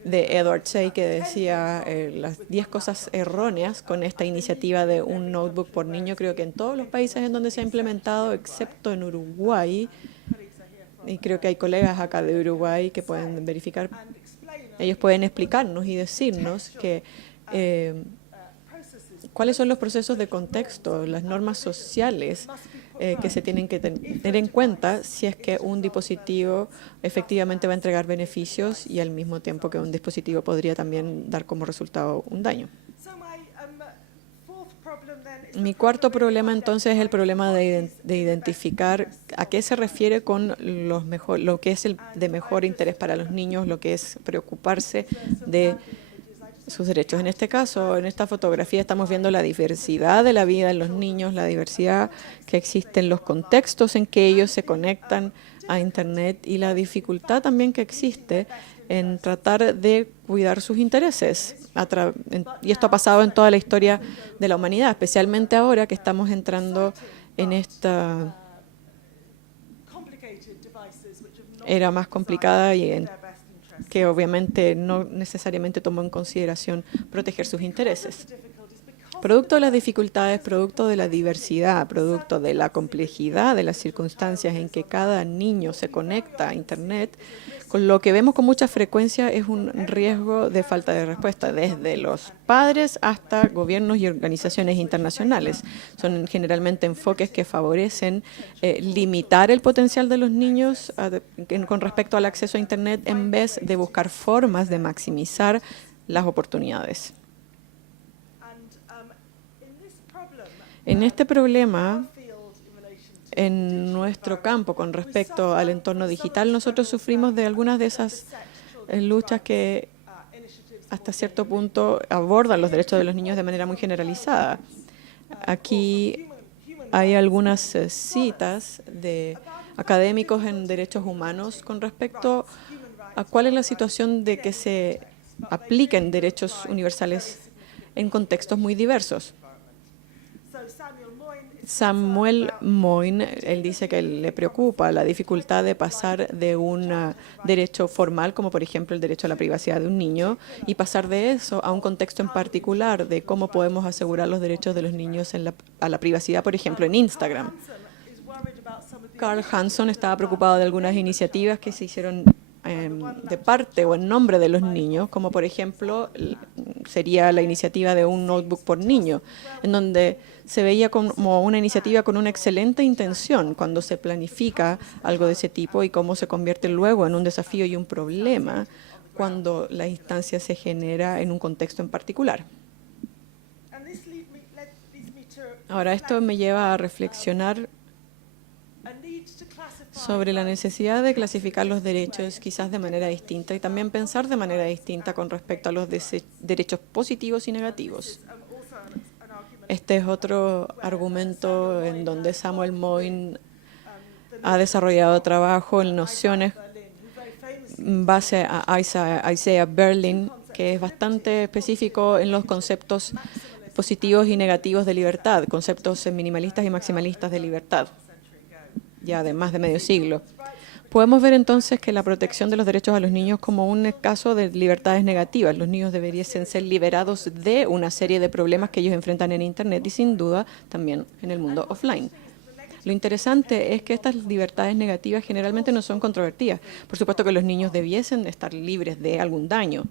de Edward Say, que decía las 10 cosas erróneas con esta iniciativa de un notebook por niño. Creo que en todos los países en donde se ha implementado, excepto en Uruguay, y creo que hay colegas acá de Uruguay que pueden verificar, ellos pueden explicarnos y decirnos que cuáles son los procesos de contexto, las normas sociales que se tienen que tener en cuenta si es que un dispositivo efectivamente va a entregar beneficios y al mismo tiempo que un dispositivo podría también dar como resultado un daño. Mi cuarto problema entonces es el problema de identificar a qué se refiere con lo que es el de mejor interés para los niños, lo que es preocuparse de sus derechos. En este caso, en esta fotografía estamos viendo la diversidad de la vida en los niños, la diversidad que existe en los contextos en que ellos se conectan a Internet y la dificultad también que existe en tratar de cuidar sus intereses. Y esto ha pasado en toda la historia de la humanidad, especialmente ahora que estamos entrando en esta era más complicada y que obviamente no necesariamente tomó en consideración proteger sus intereses. Producto de las dificultades, producto de la diversidad, producto de la complejidad de las circunstancias en que cada niño se conecta a Internet, con lo que vemos con mucha frecuencia es un riesgo de falta de respuesta, desde los padres hasta gobiernos y organizaciones internacionales. Son generalmente enfoques que favorecen limitar el potencial de los niños con respecto al acceso a Internet en vez de buscar formas de maximizar las oportunidades. En este problema, en nuestro campo con respecto al entorno digital, nosotros sufrimos de algunas de esas luchas que hasta cierto punto abordan los derechos de los niños de manera muy generalizada. Aquí hay algunas citas de académicos en derechos humanos con respecto a cuál es la situación de que se apliquen derechos universales en contextos muy diversos. Samuel Moyn, él dice que le preocupa la dificultad de pasar de un derecho formal, como por ejemplo el derecho a la privacidad de un niño, y pasar de eso a un contexto en particular de cómo podemos asegurar los derechos de los niños a la privacidad, por ejemplo, en Instagram. Carl Hanson estaba preocupado de algunas iniciativas que se hicieron de parte o en nombre de los niños, como por ejemplo sería la iniciativa de un notebook por niño, en donde se veía como una iniciativa con una excelente intención cuando se planifica algo de ese tipo y cómo se convierte luego en un desafío y un problema cuando la instancia se genera en un contexto en particular. Ahora, esto me lleva a reflexionar sobre la necesidad de clasificar los derechos quizás de manera distinta y también pensar de manera distinta con respecto a los derechos positivos y negativos. Este es otro argumento en donde Samuel Moyn ha desarrollado trabajo en nociones en base a Isaiah Berlin, que es bastante específico en los conceptos positivos y negativos de libertad, conceptos minimalistas y maximalistas de libertad, ya de más de medio siglo. Podemos ver entonces que la protección de los derechos a los niños como un caso de libertades negativas. Los niños deberían ser liberados de una serie de problemas que ellos enfrentan en Internet y sin duda también en el mundo offline. Lo interesante es que estas libertades negativas generalmente no son controvertidas. Por supuesto que los niños debiesen estar libres de algún daño.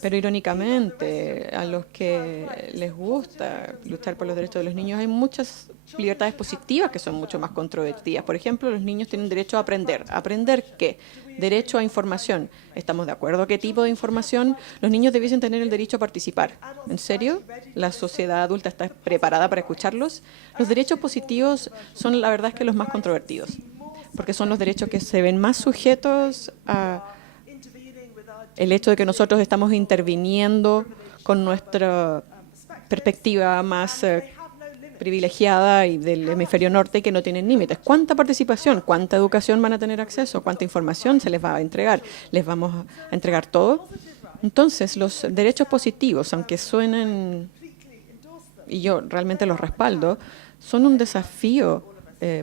Pero irónicamente, a los que les gusta luchar por los derechos de los niños, hay muchas libertades positivas que son mucho más controvertidas. Por ejemplo, los niños tienen derecho a aprender. ¿Aprender qué? Derecho a información. ¿Estamos de acuerdo? ¿Qué tipo de información? Los niños debiesen tener el derecho a participar. ¿En serio? ¿La sociedad adulta está preparada para escucharlos? Los derechos positivos son, la verdad, es que los más controvertidos, porque son los derechos que se ven más sujetos a el hecho de que nosotros estamos interviniendo con nuestra perspectiva más privilegiada y del hemisferio norte, que no tienen límites. ¿Cuánta participación, cuánta educación van a tener acceso, cuánta información se les va a entregar? ¿Les vamos a entregar todo? Entonces, los derechos positivos, aunque suenen, y yo realmente los respaldo, son un desafío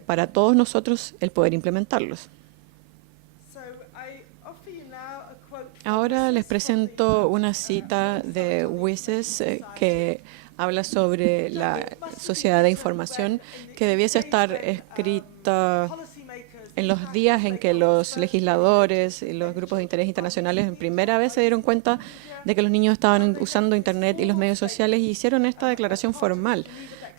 para todos nosotros el poder implementarlos. Ahora les presento una cita de Wysis que habla sobre la sociedad de información, que debiese estar escrita en los días en que los legisladores y los grupos de interés internacionales en primera vez se dieron cuenta de que los niños estaban usando Internet y los medios sociales y hicieron esta declaración formal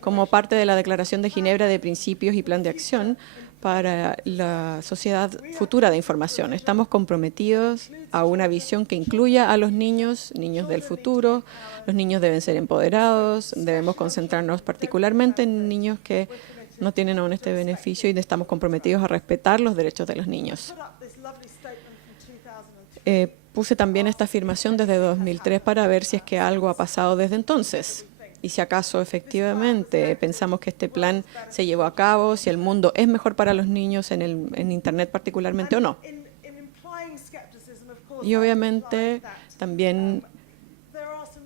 como parte de la Declaración de Ginebra de Principios y Plan de Acción para la sociedad futura de información. Estamos comprometidos a una visión que incluya a los niños, niños del futuro. Los niños deben ser empoderados, debemos concentrarnos particularmente en niños que no tienen aún este beneficio y estamos comprometidos a respetar los derechos de los niños. Puse también esta afirmación desde 2003 para ver si es que algo ha pasado desde entonces. Y si acaso efectivamente pensamos que este plan se llevó a cabo, si el mundo es mejor para los niños en Internet particularmente o no. Y obviamente también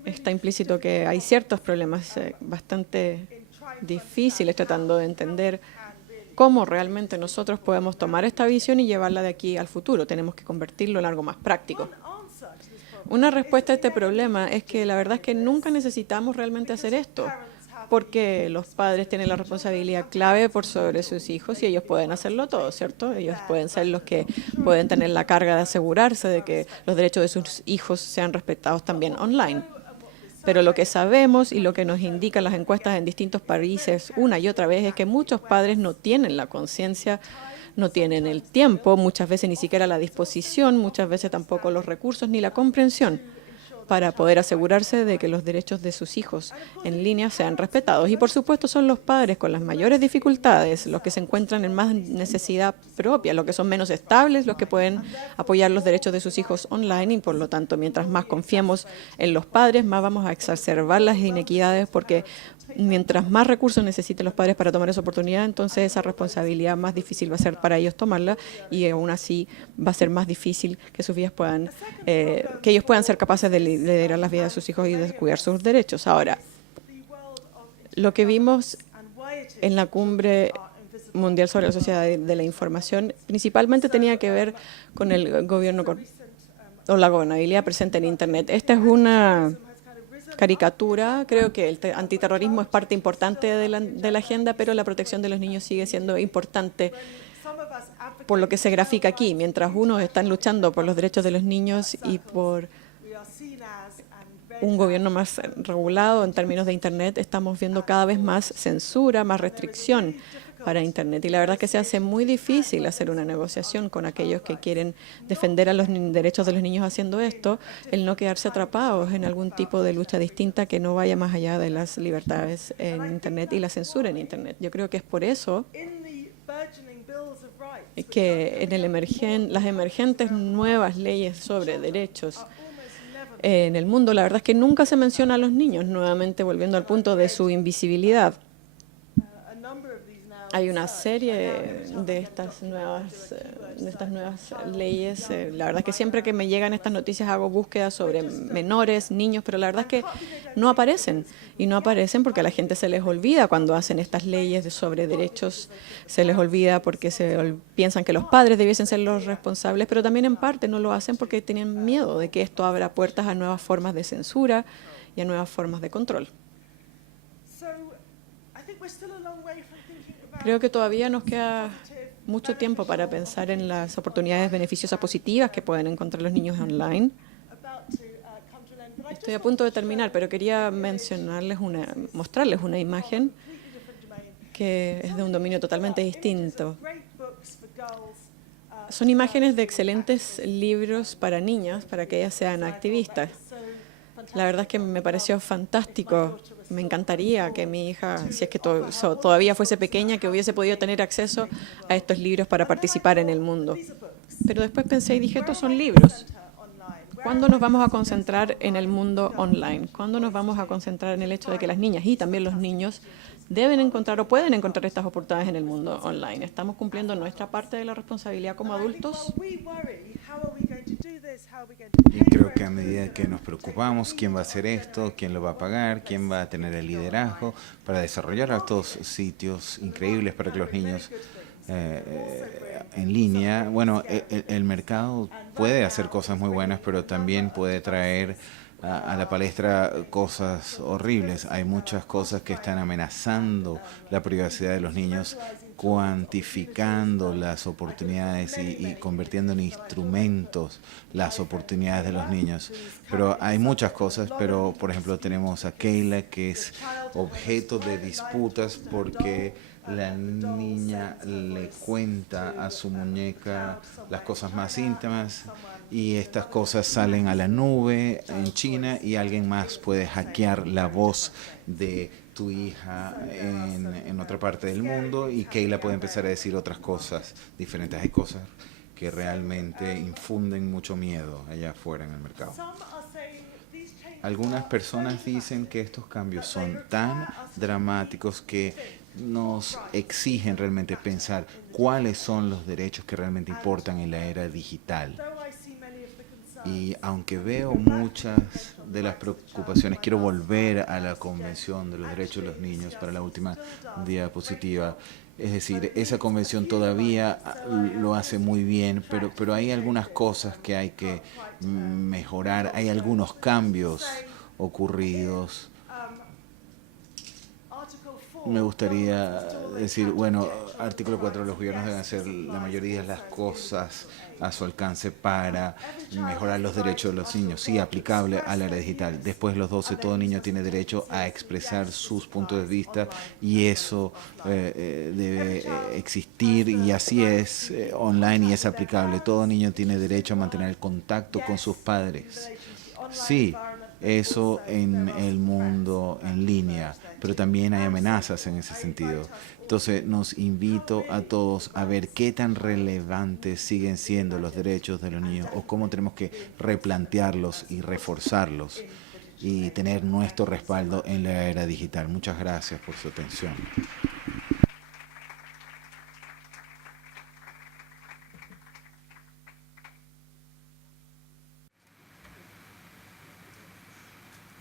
está implícito que hay ciertos problemas bastante difíciles tratando de entender cómo realmente nosotros podemos tomar esta visión y llevarla de aquí al futuro. Tenemos que convertirlo en algo más práctico. Una respuesta a este problema es que la verdad es que nunca necesitamos realmente hacer esto, porque los padres tienen la responsabilidad clave por sobre sus hijos y ellos pueden hacerlo todo, ¿cierto? Ellos pueden ser los que pueden tener la carga de asegurarse de que los derechos de sus hijos sean respetados también online. Pero lo que sabemos y lo que nos indican las encuestas en distintos países una y otra vez es que muchos padres no tienen la conciencia, no tienen el tiempo, muchas veces ni siquiera la disposición, muchas veces tampoco los recursos ni la comprensión para poder asegurarse de que los derechos de sus hijos en línea sean respetados. Y por supuesto son los padres con las mayores dificultades, los que se encuentran en más necesidad propia, los que son menos estables, los que pueden apoyar los derechos de sus hijos online y por lo tanto mientras más confiemos en los padres, más vamos a exacerbar las inequidades porque mientras más recursos necesiten los padres para tomar esa oportunidad, entonces esa responsabilidad más difícil va a ser para ellos tomarla y aún así va a ser más difícil que sus vidas puedan, que ellos puedan ser capaces de liderar las vidas de sus hijos y de cuidar sus derechos. Ahora, lo que vimos en la cumbre mundial sobre la sociedad de la información principalmente tenía que ver con el gobierno o la gobernabilidad presente en Internet. Esta es una caricatura. Creo que el antiterrorismo es parte importante de la agenda, pero la protección de los niños sigue siendo importante por lo que se grafica aquí. Mientras unos están luchando por los derechos de los niños y por un gobierno más regulado en términos de Internet, estamos viendo cada vez más censura, más restricción para Internet. Y la verdad es que se hace muy difícil hacer una negociación con aquellos que quieren defender a los derechos de los niños haciendo esto, el no quedarse atrapados en algún tipo de lucha distinta que no vaya más allá de las libertades en Internet y la censura en Internet. Yo creo que es por eso que en las emergentes nuevas leyes sobre derechos en el mundo, la verdad es que nunca se menciona a los niños, nuevamente volviendo al punto de su invisibilidad. Hay una serie de estas nuevas leyes. La verdad es que siempre que me llegan estas noticias hago búsquedas sobre menores, niños, pero la verdad es que no aparecen. Y no aparecen porque a la gente se les olvida cuando hacen estas leyes sobre derechos. Se les olvida porque piensan que los padres debiesen ser los responsables, pero también en parte no lo hacen porque tienen miedo de que esto abra puertas a nuevas formas de censura y a nuevas formas de control. Creo que todavía nos queda mucho tiempo para pensar en las oportunidades beneficiosas positivas que pueden encontrar los niños online. Estoy a punto de terminar, pero quería mostrarles una imagen que es de un dominio totalmente distinto. Son imágenes de excelentes libros para niñas, para que ellas sean activistas. La verdad es que me pareció fantástico. Me encantaría que mi hija, si es que todavía fuese pequeña, que hubiese podido tener acceso a estos libros para participar en el mundo. Pero después pensé y dije, estos son libros. ¿Cuándo nos vamos a concentrar en el mundo online? ¿Cuándo nos vamos a concentrar en el hecho de que las niñas y también los niños deben encontrar o pueden encontrar estas oportunidades en el mundo online? ¿Estamos cumpliendo nuestra parte de la responsabilidad como adultos? Y creo que a medida que nos preocupamos, quién va a hacer esto, quién lo va a pagar, quién va a tener el liderazgo para desarrollar estos sitios increíbles para que los niños en línea, bueno, el mercado puede hacer cosas muy buenas, pero también puede traer a la palestra cosas horribles. Hay muchas cosas que están amenazando la privacidad de los niños, cuantificando las oportunidades y convirtiendo en instrumentos las oportunidades de los niños. Pero hay muchas cosas, pero por ejemplo tenemos a Kayla, que es objeto de disputas porque la niña le cuenta a su muñeca las cosas más íntimas y estas cosas salen a la nube en China y alguien más puede hackear la voz de tu hija en otra parte del mundo y Kayla puede empezar a decir otras cosas diferentes. Hay cosas que realmente infunden mucho miedo allá afuera en el mercado. Algunas personas dicen que estos cambios son tan dramáticos que nos exigen realmente pensar cuáles son los derechos que realmente importan en la era digital. Y aunque veo muchas de las preocupaciones, quiero volver a la Convención de los Derechos de los Niños para la última diapositiva. Es decir, esa convención todavía lo hace muy bien, pero hay algunas cosas que hay que mejorar, hay algunos cambios ocurridos. Me gustaría decir, bueno, artículo 4, los gobiernos deben hacer la mayoría de las cosas a su alcance para mejorar los derechos de los niños, sí, aplicable al área digital. Después los 12, todo niño tiene derecho a expresar sus puntos de vista y eso debe existir y así es online y es aplicable. Todo niño tiene derecho a mantener el contacto con sus padres. Sí, eso en el mundo en línea, pero también hay amenazas en ese sentido. Entonces nos invito a todos a ver qué tan relevantes siguen siendo los derechos de los niños o cómo tenemos que replantearlos y reforzarlos y tener nuestro respaldo en la era digital. Muchas gracias por su atención.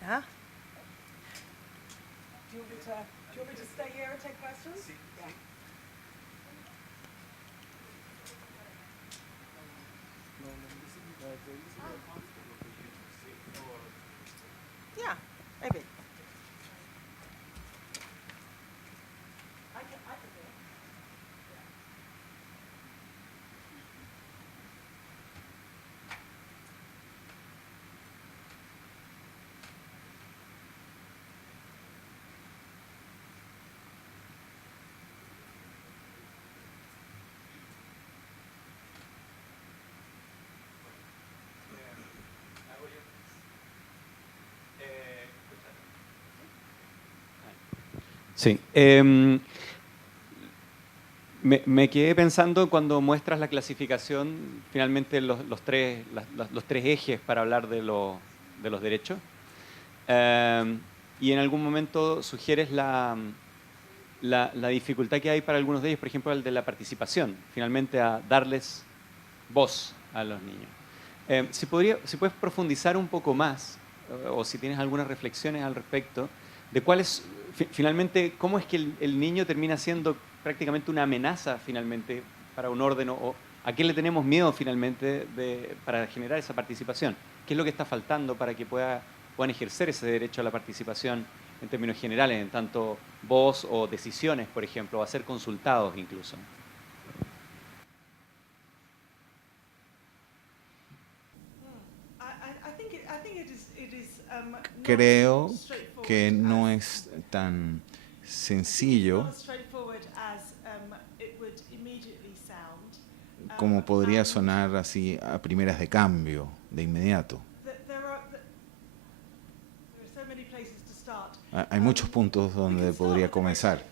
Yeah. Do you want me to stay here and take questions? Sí. Yeah, maybe. I can do it. Sí. Me quedé pensando cuando muestras la clasificación, finalmente los tres ejes para hablar de los derechos. Y en algún momento sugieres la dificultad que hay para algunos de ellos, por ejemplo, el de la participación, finalmente a darles voz a los niños. Si puedes profundizar un poco más, o si tienes algunas reflexiones al respecto, de cuál es, finalmente, cómo es que el niño termina siendo prácticamente una amenaza finalmente para un orden, o a qué le tenemos miedo finalmente para generar esa participación. ¿Qué es lo que está faltando para que puedan ejercer ese derecho a la participación en términos generales, en tanto voz o decisiones, por ejemplo, o a ser consultados incluso? creo que no es tan sencillo como podría sonar así a primeras de cambio, de inmediato. Hay muchos puntos donde podría comenzar.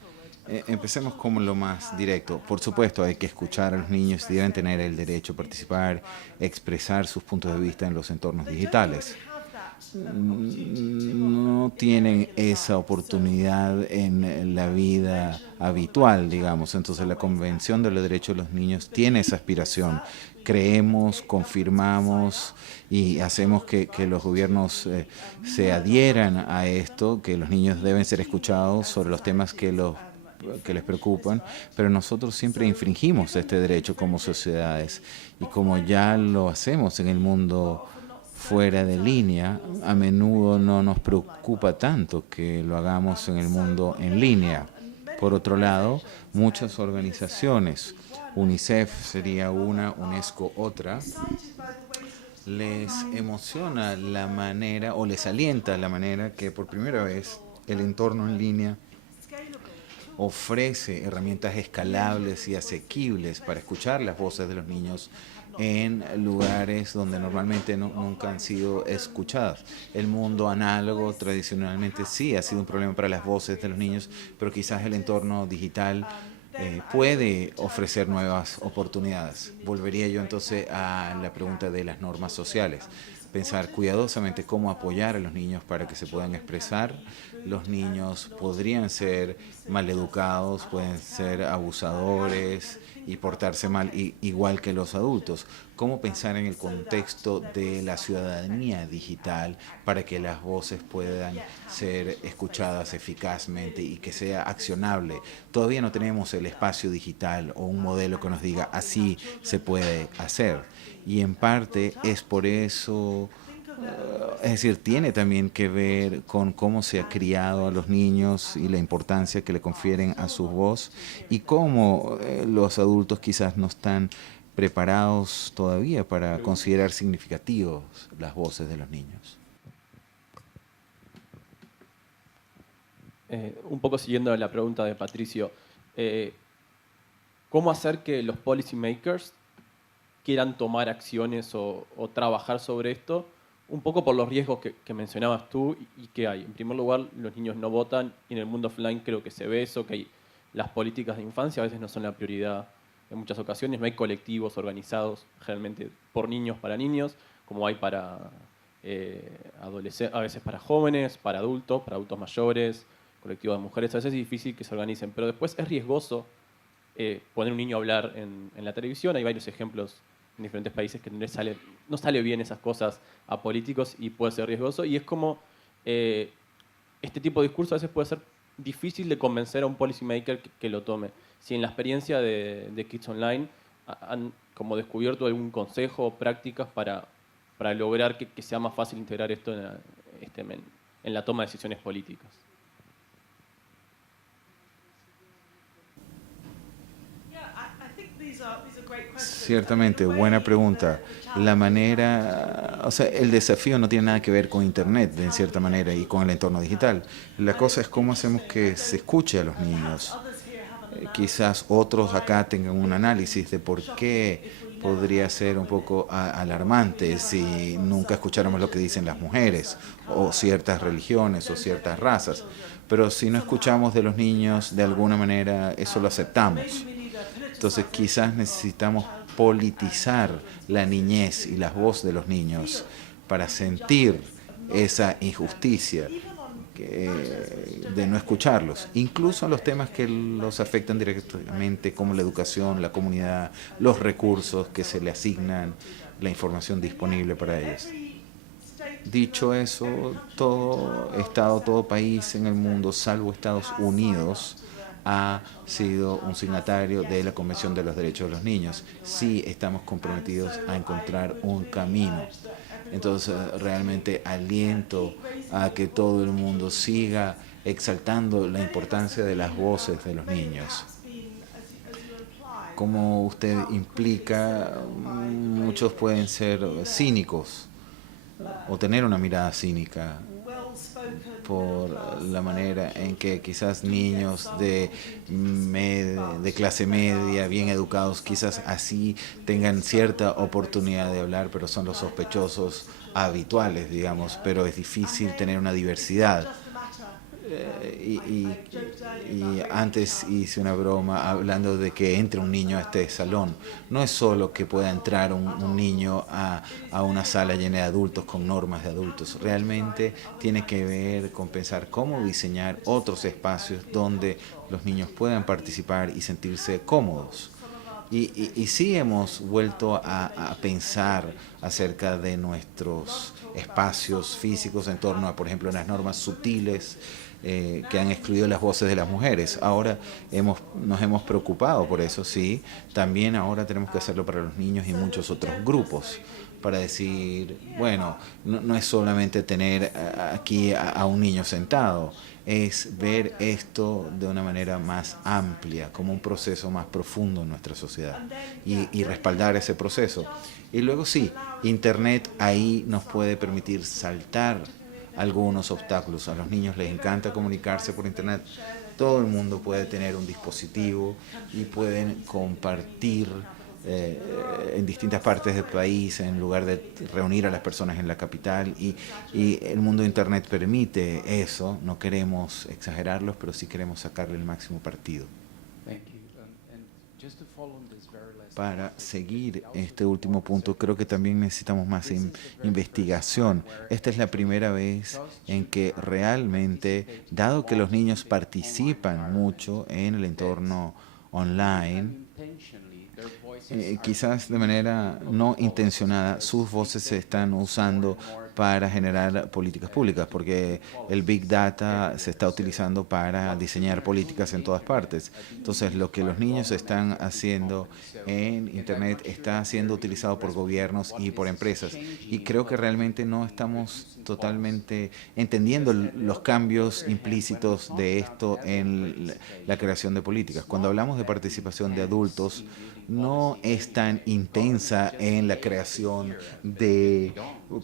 Empecemos con lo más directo. Por supuesto, hay que escuchar a los niños, deben tener el derecho a participar, expresar sus puntos de vista en los entornos digitales. No tienen esa oportunidad en la vida habitual, digamos. Entonces la Convención de los Derechos de los Niños tiene esa aspiración. Creemos, confirmamos y hacemos que los gobiernos se adhieran a esto, que los niños deben ser escuchados sobre los temas que les preocupan, pero nosotros siempre infringimos este derecho como sociedades y como ya lo hacemos en el mundo fuera de línea, a menudo no nos preocupa tanto que lo hagamos en el mundo en línea. Por otro lado, muchas organizaciones, UNICEF sería una, UNESCO otra, les emociona la manera o les alienta la manera que por primera vez el entorno en línea ofrece herramientas escalables y asequibles para escuchar las voces de los niños en lugares donde normalmente nunca han sido escuchadas. El mundo análogo tradicionalmente sí ha sido un problema para las voces de los niños, pero quizás el entorno digital puede ofrecer nuevas oportunidades. Volvería yo entonces a la pregunta de las normas sociales. Pensar cuidadosamente cómo apoyar a los niños para que se puedan expresar. Los niños podrían ser maleducados, pueden ser abusadores y portarse mal igual que los adultos. ¿Cómo pensar en el contexto de la ciudadanía digital para que las voces puedan ser escuchadas eficazmente y que sea accionable? Todavía no tenemos el espacio digital o un modelo que nos diga así se puede hacer. Y en parte es por eso, es decir, tiene también que ver con cómo se ha criado a los niños y la importancia que le confieren a su voz y cómo los adultos quizás no están preparados todavía para considerar significativos las voces de los niños. Un poco siguiendo la pregunta de Patricio, ¿cómo hacer que los policy makers quieran tomar acciones o trabajar sobre esto? Un poco por los riesgos que mencionabas tú y que hay. En primer lugar, los niños no votan y en el mundo offline creo que se ve eso, que las políticas de infancia a veces no son la prioridad en muchas ocasiones. No hay colectivos organizados realmente por niños para niños, como hay para adolescentes, a veces para jóvenes, para adultos mayores, colectivos de mujeres. A veces es difícil que se organicen, pero después es riesgoso poner un niño a hablar en la televisión. Hay varios ejemplos en diferentes países que no sale bien esas cosas a políticos y puede ser riesgoso. Y es como este tipo de discurso a veces puede ser difícil de convencer a un policymaker que lo tome. Si en la experiencia de Kids Online han como descubierto algún consejo o prácticas para lograr que sea más fácil integrar esto en la toma de decisiones políticas. Ciertamente, buena pregunta. La manera, o sea, el desafío no tiene nada que ver con Internet, en cierta manera, y con el entorno digital. La cosa es cómo hacemos que se escuche a los niños. Quizás otros acá tengan un análisis de por qué podría ser un poco alarmante si nunca escucháramos lo que dicen las mujeres, o ciertas religiones, o ciertas razas. Pero si no escuchamos de los niños, de alguna manera, eso lo aceptamos. Entonces quizás necesitamos politizar la niñez y las voces de los niños para sentir esa injusticia de no escucharlos, incluso los temas que los afectan directamente, como la educación, la comunidad, los recursos que se le asignan, la información disponible para ellos. Dicho eso, todo Estado, todo país en el mundo, salvo Estados Unidos, ha sido un signatario de la Convención de los Derechos de los Niños. Sí estamos comprometidos a encontrar un camino. Entonces, realmente aliento a que todo el mundo siga exaltando la importancia de las voces de los niños. Como usted implica, muchos pueden ser cínicos o tener una mirada cínica por la manera en que quizás niños de clase media, bien educados, quizás así tengan cierta oportunidad de hablar, pero son los sospechosos habituales, digamos, pero es difícil tener una diversidad. Y antes hice una broma hablando de que entre un niño a este salón. No es solo que pueda entrar un niño a una sala llena de adultos con normas de adultos. Realmente tiene que ver con pensar cómo diseñar otros espacios donde los niños puedan participar y sentirse cómodos. Y sí hemos vuelto a pensar acerca de nuestros espacios físicos en torno a, por ejemplo, las normas sutiles que han excluido las voces de las mujeres. Ahora nos hemos preocupado por eso, sí. También ahora tenemos que hacerlo para los niños y muchos otros grupos, para decir, bueno, no es solamente tener aquí a un niño sentado, es ver esto de una manera más amplia, como un proceso más profundo en nuestra sociedad y respaldar ese proceso. Y luego sí, Internet ahí nos puede permitir saltar algunos obstáculos. A los niños les encanta comunicarse por Internet. Todo el mundo puede tener un dispositivo y pueden compartir en distintas partes del país en lugar de reunir a las personas en la capital y el mundo de Internet permite eso. No queremos exagerarlos, pero sí queremos sacarle el máximo partido. Para seguir este último punto, creo que también necesitamos más investigación. Esta es la primera vez en que realmente, dado que los niños participan mucho en el entorno online, quizás de manera no intencionada, sus voces se están usando para generar políticas públicas, porque el Big Data se está utilizando para diseñar políticas en todas partes. Entonces, lo que los niños están haciendo en Internet está siendo utilizado por gobiernos y por empresas. Y creo que realmente no estamos totalmente entendiendo los cambios implícitos de esto en la creación de políticas. Cuando hablamos de participación de adultos, no es tan intensa en la creación de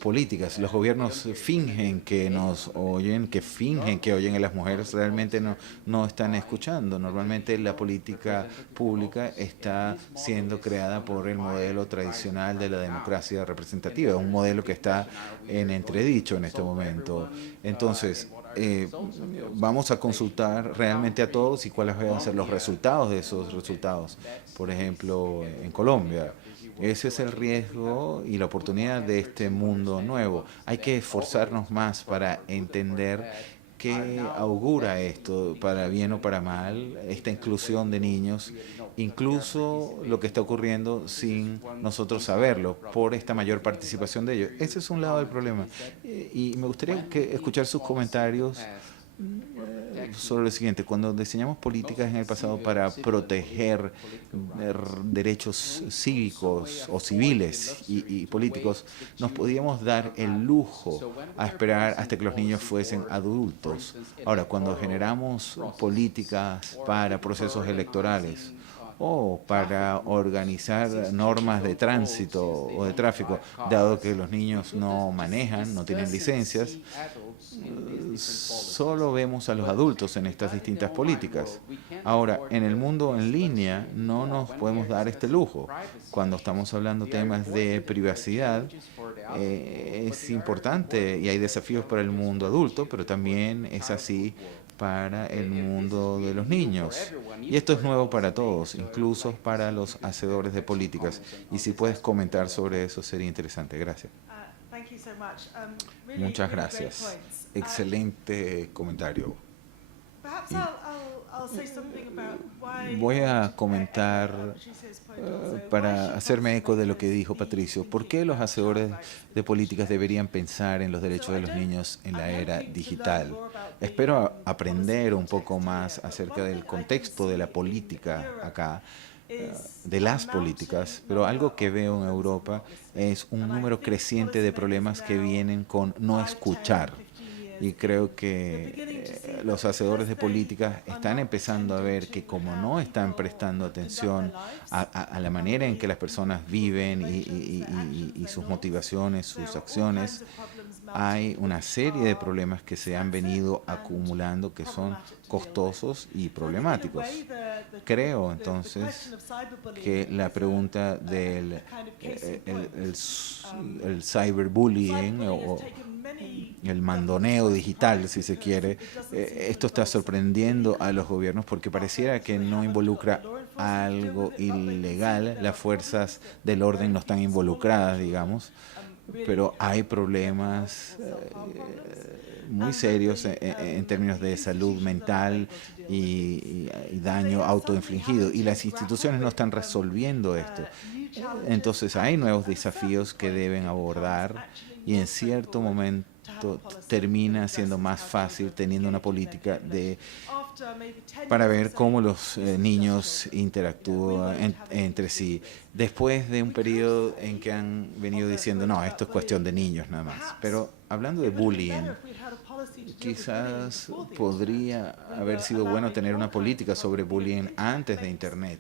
políticas. Los gobiernos fingen que nos oyen, que fingen que oyen a las mujeres, realmente no están escuchando. Normalmente la política pública está siendo creada por el modelo tradicional de la democracia representativa, un modelo que está en entredicho en este momento. Entonces, vamos a consultar realmente a todos y cuáles van a ser los resultados de esos resultados. Por ejemplo, en Colombia. Ese es el riesgo y la oportunidad de este mundo nuevo. Hay que esforzarnos más para entender qué augura esto, para bien o para mal, esta inclusión de niños, incluso lo que está ocurriendo sin nosotros saberlo, por esta mayor participación de ellos. Ese es un lado del problema. Y me gustaría escuchar sus comentarios sobre lo siguiente. Cuando diseñamos políticas en el pasado para proteger derechos cívicos o civiles y políticos, nos podíamos dar el lujo a esperar hasta que los niños fuesen adultos. Ahora, cuando generamos políticas para procesos electorales o para organizar normas de tránsito o de tráfico, dado que los niños no manejan, no tienen licencias, solo vemos a los adultos en estas distintas políticas. Ahora, en el mundo en línea no nos podemos dar este lujo. Cuando estamos hablando de temas de privacidad, es importante y hay desafíos para el mundo adulto, pero también es así para el mundo de los niños. Y esto es nuevo para todos, incluso para los hacedores de políticas. Y si puedes comentar sobre eso, sería interesante. Gracias. Muchas gracias. Excelente comentario. Voy a comentar para hacerme eco de lo que dijo Patricio. ¿Por qué los hacedores de políticas deberían pensar en los derechos de los niños en la era digital? Espero aprender un poco más acerca del contexto de la política acá, de las políticas, pero algo que veo en Europa es un número creciente de problemas que vienen con no escuchar. Y creo que los hacedores de políticas están empezando a ver que como no están prestando atención a la manera en que las personas viven y sus motivaciones, sus acciones, hay una serie de problemas que se han venido acumulando que son costosos y problemáticos. Creo entonces que la pregunta del el cyberbullying o el mandoneo digital, si se quiere, esto está sorprendiendo a los gobiernos porque pareciera que no involucra algo ilegal, las fuerzas del orden no están involucradas, digamos, pero hay problemas muy serios en términos de salud mental y daño autoinfligido, y las instituciones no están resolviendo esto. Entonces hay nuevos desafíos que deben abordar y en cierto momento termina siendo más fácil teniendo una política para ver cómo los niños interactúan entre sí, después de un periodo en que han venido diciendo, no, esto es cuestión de niños nada más. Pero hablando de bullying, quizás podría haber sido bueno tener una política sobre bullying antes de Internet.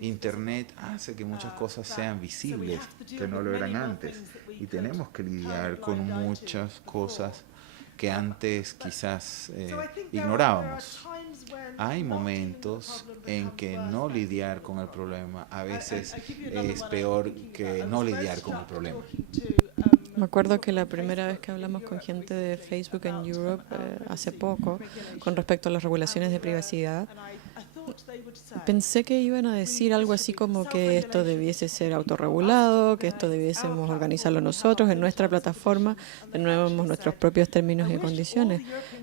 Internet hace que muchas cosas sean visibles, que no lo eran antes, y tenemos que lidiar con muchas cosas que antes quizás ignorábamos. Hay momentos en que no lidiar con el problema a veces es peor que no lidiar con el problema. Me acuerdo que la primera vez que hablamos con gente de Facebook en Europe hace poco, con respecto a las regulaciones de privacidad, pensé que iban a decir algo así como que esto debiese ser autorregulado, que esto debiésemos organizarlo nosotros en nuestra plataforma, tenemos nuestros propios términos y condiciones.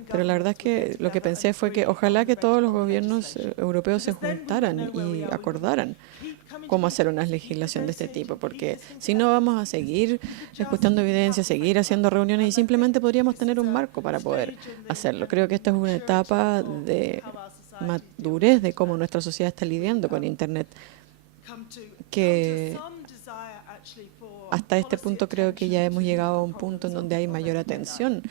Pero la verdad es que lo que pensé fue que ojalá que todos los gobiernos europeos se juntaran y acordaran cómo hacer una legislación de este tipo, porque si no vamos a seguir escuchando evidencia, seguir haciendo reuniones y simplemente podríamos tener un marco para poder hacerlo. Creo que esta es una etapa de madurez de cómo nuestra sociedad está lidiando con Internet, que hasta este punto creo que ya hemos llegado a un punto en donde hay mayor atención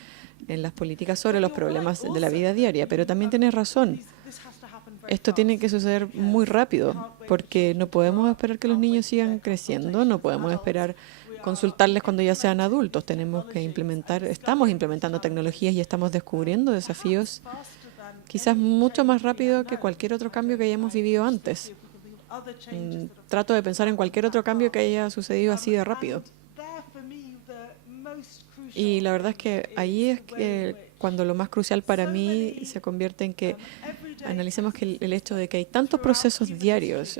en las políticas sobre los problemas de la vida diaria. Pero también tienes razón, esto tiene que suceder muy rápido, porque no podemos esperar que los niños sigan creciendo, no podemos esperar consultarles cuando ya sean adultos. Tenemos que estamos implementando tecnologías y estamos descubriendo desafíos quizás mucho más rápido que cualquier otro cambio que hayamos vivido antes. Trato de pensar en cualquier otro cambio que haya sucedido así de rápido. Y la verdad es que ahí es que cuando lo más crucial para mí se convierte en que analicemos que el hecho de que hay tantos procesos diarios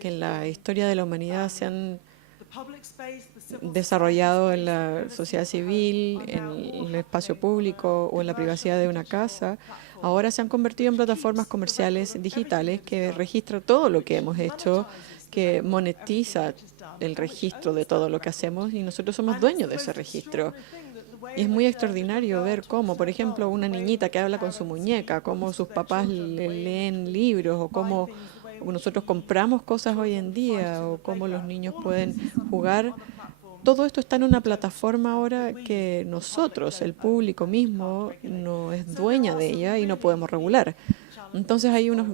que en la historia de la humanidad se han desarrollado en la sociedad civil, en el espacio público o en la privacidad de una casa, ahora se han convertido en plataformas comerciales digitales que registran todo lo que hemos hecho, que monetiza el registro de todo lo que hacemos y nosotros somos dueños de ese registro. Y es muy extraordinario ver cómo, por ejemplo, una niñita que habla con su muñeca, cómo sus papás le leen libros o cómo nosotros compramos cosas hoy en día o cómo los niños pueden jugar. Todo esto está en una plataforma ahora que nosotros, el público mismo, no es dueña de ella y no podemos regular. Entonces hay unos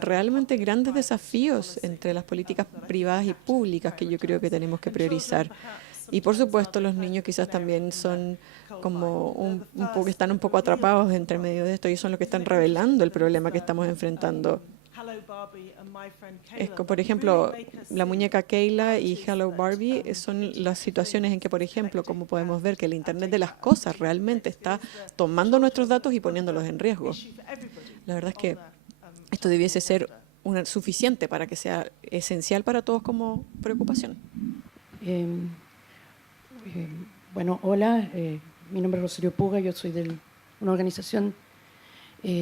realmente grandes desafíos entre las políticas privadas y públicas que yo creo que tenemos que priorizar. Y por supuesto los niños quizás también son como están un poco atrapados entre medio de esto y son los que están revelando el problema que estamos enfrentando. Es que, por ejemplo, la muñeca Kayla y Hello Barbie son las situaciones en que, por ejemplo, como podemos ver que el Internet de las cosas realmente está tomando nuestros datos y poniéndolos en riesgo. La verdad es que esto debiese ser suficiente para que sea esencial para todos como preocupación. Bueno, hola, mi nombre es Rosario Puga, yo soy de una organización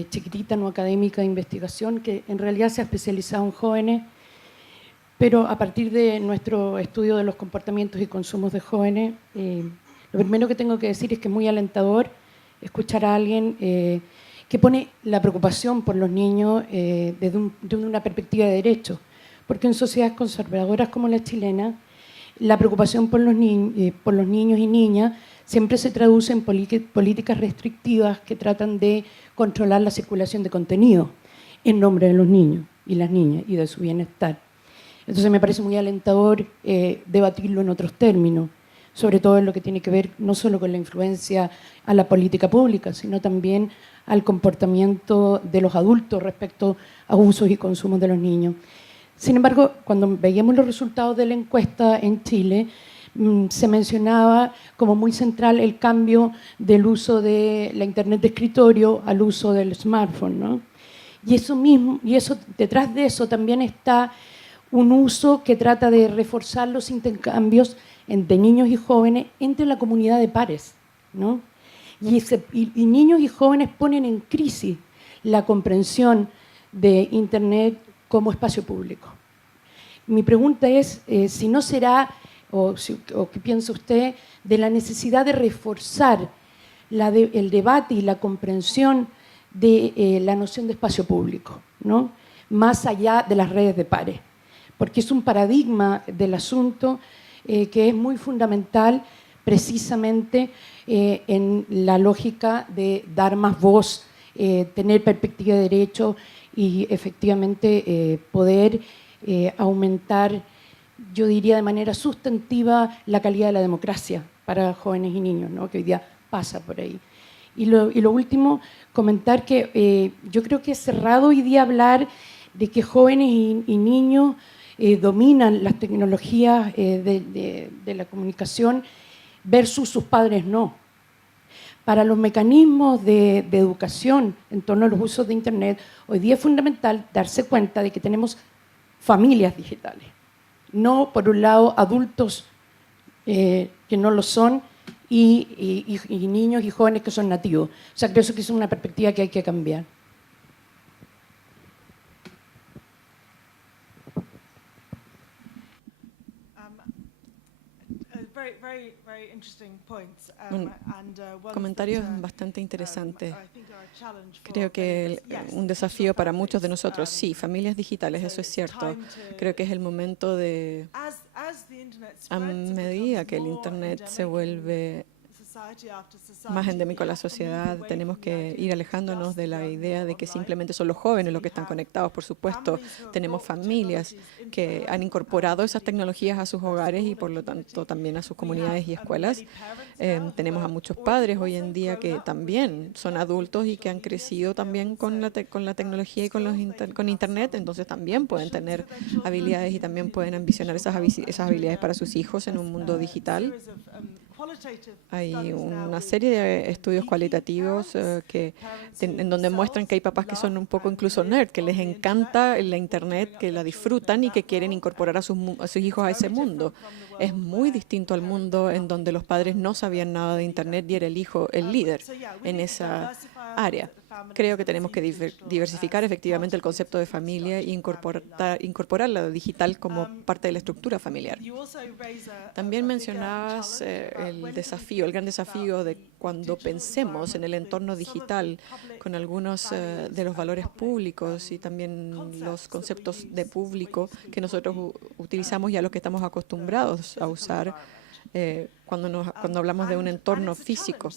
chiquitita, no académica, de investigación, que en realidad se ha especializado en jóvenes, pero a partir de nuestro estudio de los comportamientos y consumos de jóvenes, lo primero que tengo que decir es que es muy alentador escuchar a alguien que pone la preocupación por los niños desde una perspectiva de derecho, porque en sociedades conservadoras como la chilena, la preocupación por los niños y niñas siempre se traduce en políticas restrictivas que tratan de controlar la circulación de contenido en nombre de los niños y las niñas y de su bienestar. Entonces me parece muy alentador debatirlo en otros términos, sobre todo en lo que tiene que ver no solo con la influencia a la política pública, sino también al comportamiento de los adultos respecto a usos y consumos de los niños. Sin embargo, cuando veíamos los resultados de la encuesta en Chile, se mencionaba como muy central el cambio del uso de la Internet de escritorio al uso del smartphone, ¿no? Y eso detrás de eso también está un uso que trata de reforzar los intercambios entre niños y jóvenes entre la comunidad de pares, ¿no? Y niños y jóvenes ponen en crisis la comprensión de Internet como espacio público. Mi pregunta es si no será, o qué piensa usted, de la necesidad de reforzar el debate y la comprensión de la noción de espacio público, ¿no? Más allá de las redes de pares, porque es un paradigma del asunto que es muy fundamental precisamente en la lógica de dar más voz, tener perspectiva de derecho y efectivamente poder aumentar, yo diría de manera sustantiva, la calidad de la democracia para jóvenes y niños, ¿no? Que hoy día pasa por ahí. Y lo último, comentar que yo creo que es cerrado hoy día hablar de que jóvenes y niños dominan las tecnologías de la comunicación versus sus padres no. Para los mecanismos de educación en torno a los usos de Internet, hoy día es fundamental darse cuenta de que tenemos familias digitales, no por un lado adultos que no lo son y niños y jóvenes que son nativos. O sea, creo que es una perspectiva que hay que cambiar. Comentarios bastante interesantes. Creo que un desafío para muchos de nosotros, sí, familias digitales, eso es cierto. Creo que es el momento de, a medida que el Internet se vuelve más endémico a la sociedad, tenemos que ir alejándonos de la idea de que simplemente son los jóvenes los que están conectados. Por supuesto, tenemos familias que han incorporado esas tecnologías a sus hogares y por lo tanto también a sus comunidades y escuelas. Tenemos a muchos padres hoy en día que también son adultos y que han crecido también con la tecnología y con Internet, entonces también pueden tener habilidades y también pueden ambicionar esas habilidades para sus hijos en un mundo digital. Hay una serie de estudios cualitativos en donde muestran que hay papás que son un poco incluso nerd, que les encanta la Internet, que la disfrutan y que quieren incorporar a sus hijos a ese mundo. Es muy distinto al mundo en donde los padres no sabían nada de Internet y era el hijo el líder en esa área. Creo que tenemos que diversificar efectivamente el concepto de familia e incorporar la digital como parte de la estructura familiar. También mencionabas el gran desafío de cuando pensemos en el entorno digital con algunos de los valores públicos y también los conceptos de público que nosotros utilizamos y a los que estamos acostumbrados a usar cuando hablamos de un entorno físico.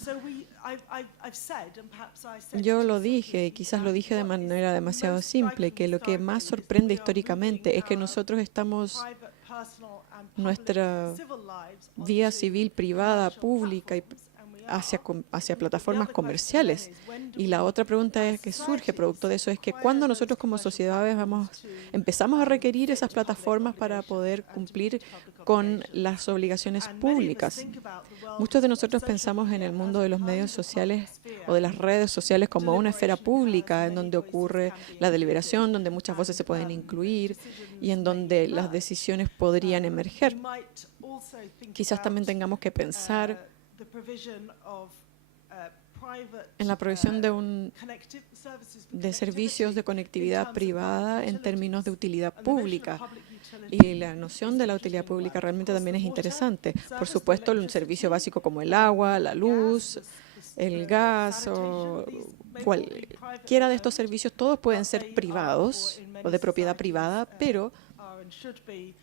Yo lo dije, y quizás lo dije de manera demasiado simple, que lo que más sorprende históricamente es que nosotros estamos nuestra vida civil, privada, pública y hacia plataformas comerciales. Y la otra pregunta que surge producto de eso es que cuando nosotros como sociedades empezamos a requerir esas plataformas para poder cumplir con las obligaciones públicas. Muchos de nosotros pensamos en el mundo de los medios sociales o de las redes sociales como una esfera pública en donde ocurre la deliberación, donde muchas voces se pueden incluir y en donde las decisiones podrían emerger. Quizás también tengamos que pensar en la provisión de servicios de conectividad privada en términos de utilidad pública. Y la noción de la utilidad pública realmente también es interesante. Por supuesto, un servicio básico como el agua, la luz, el gas o cualquiera de estos servicios, todos pueden ser privados o de propiedad privada, pero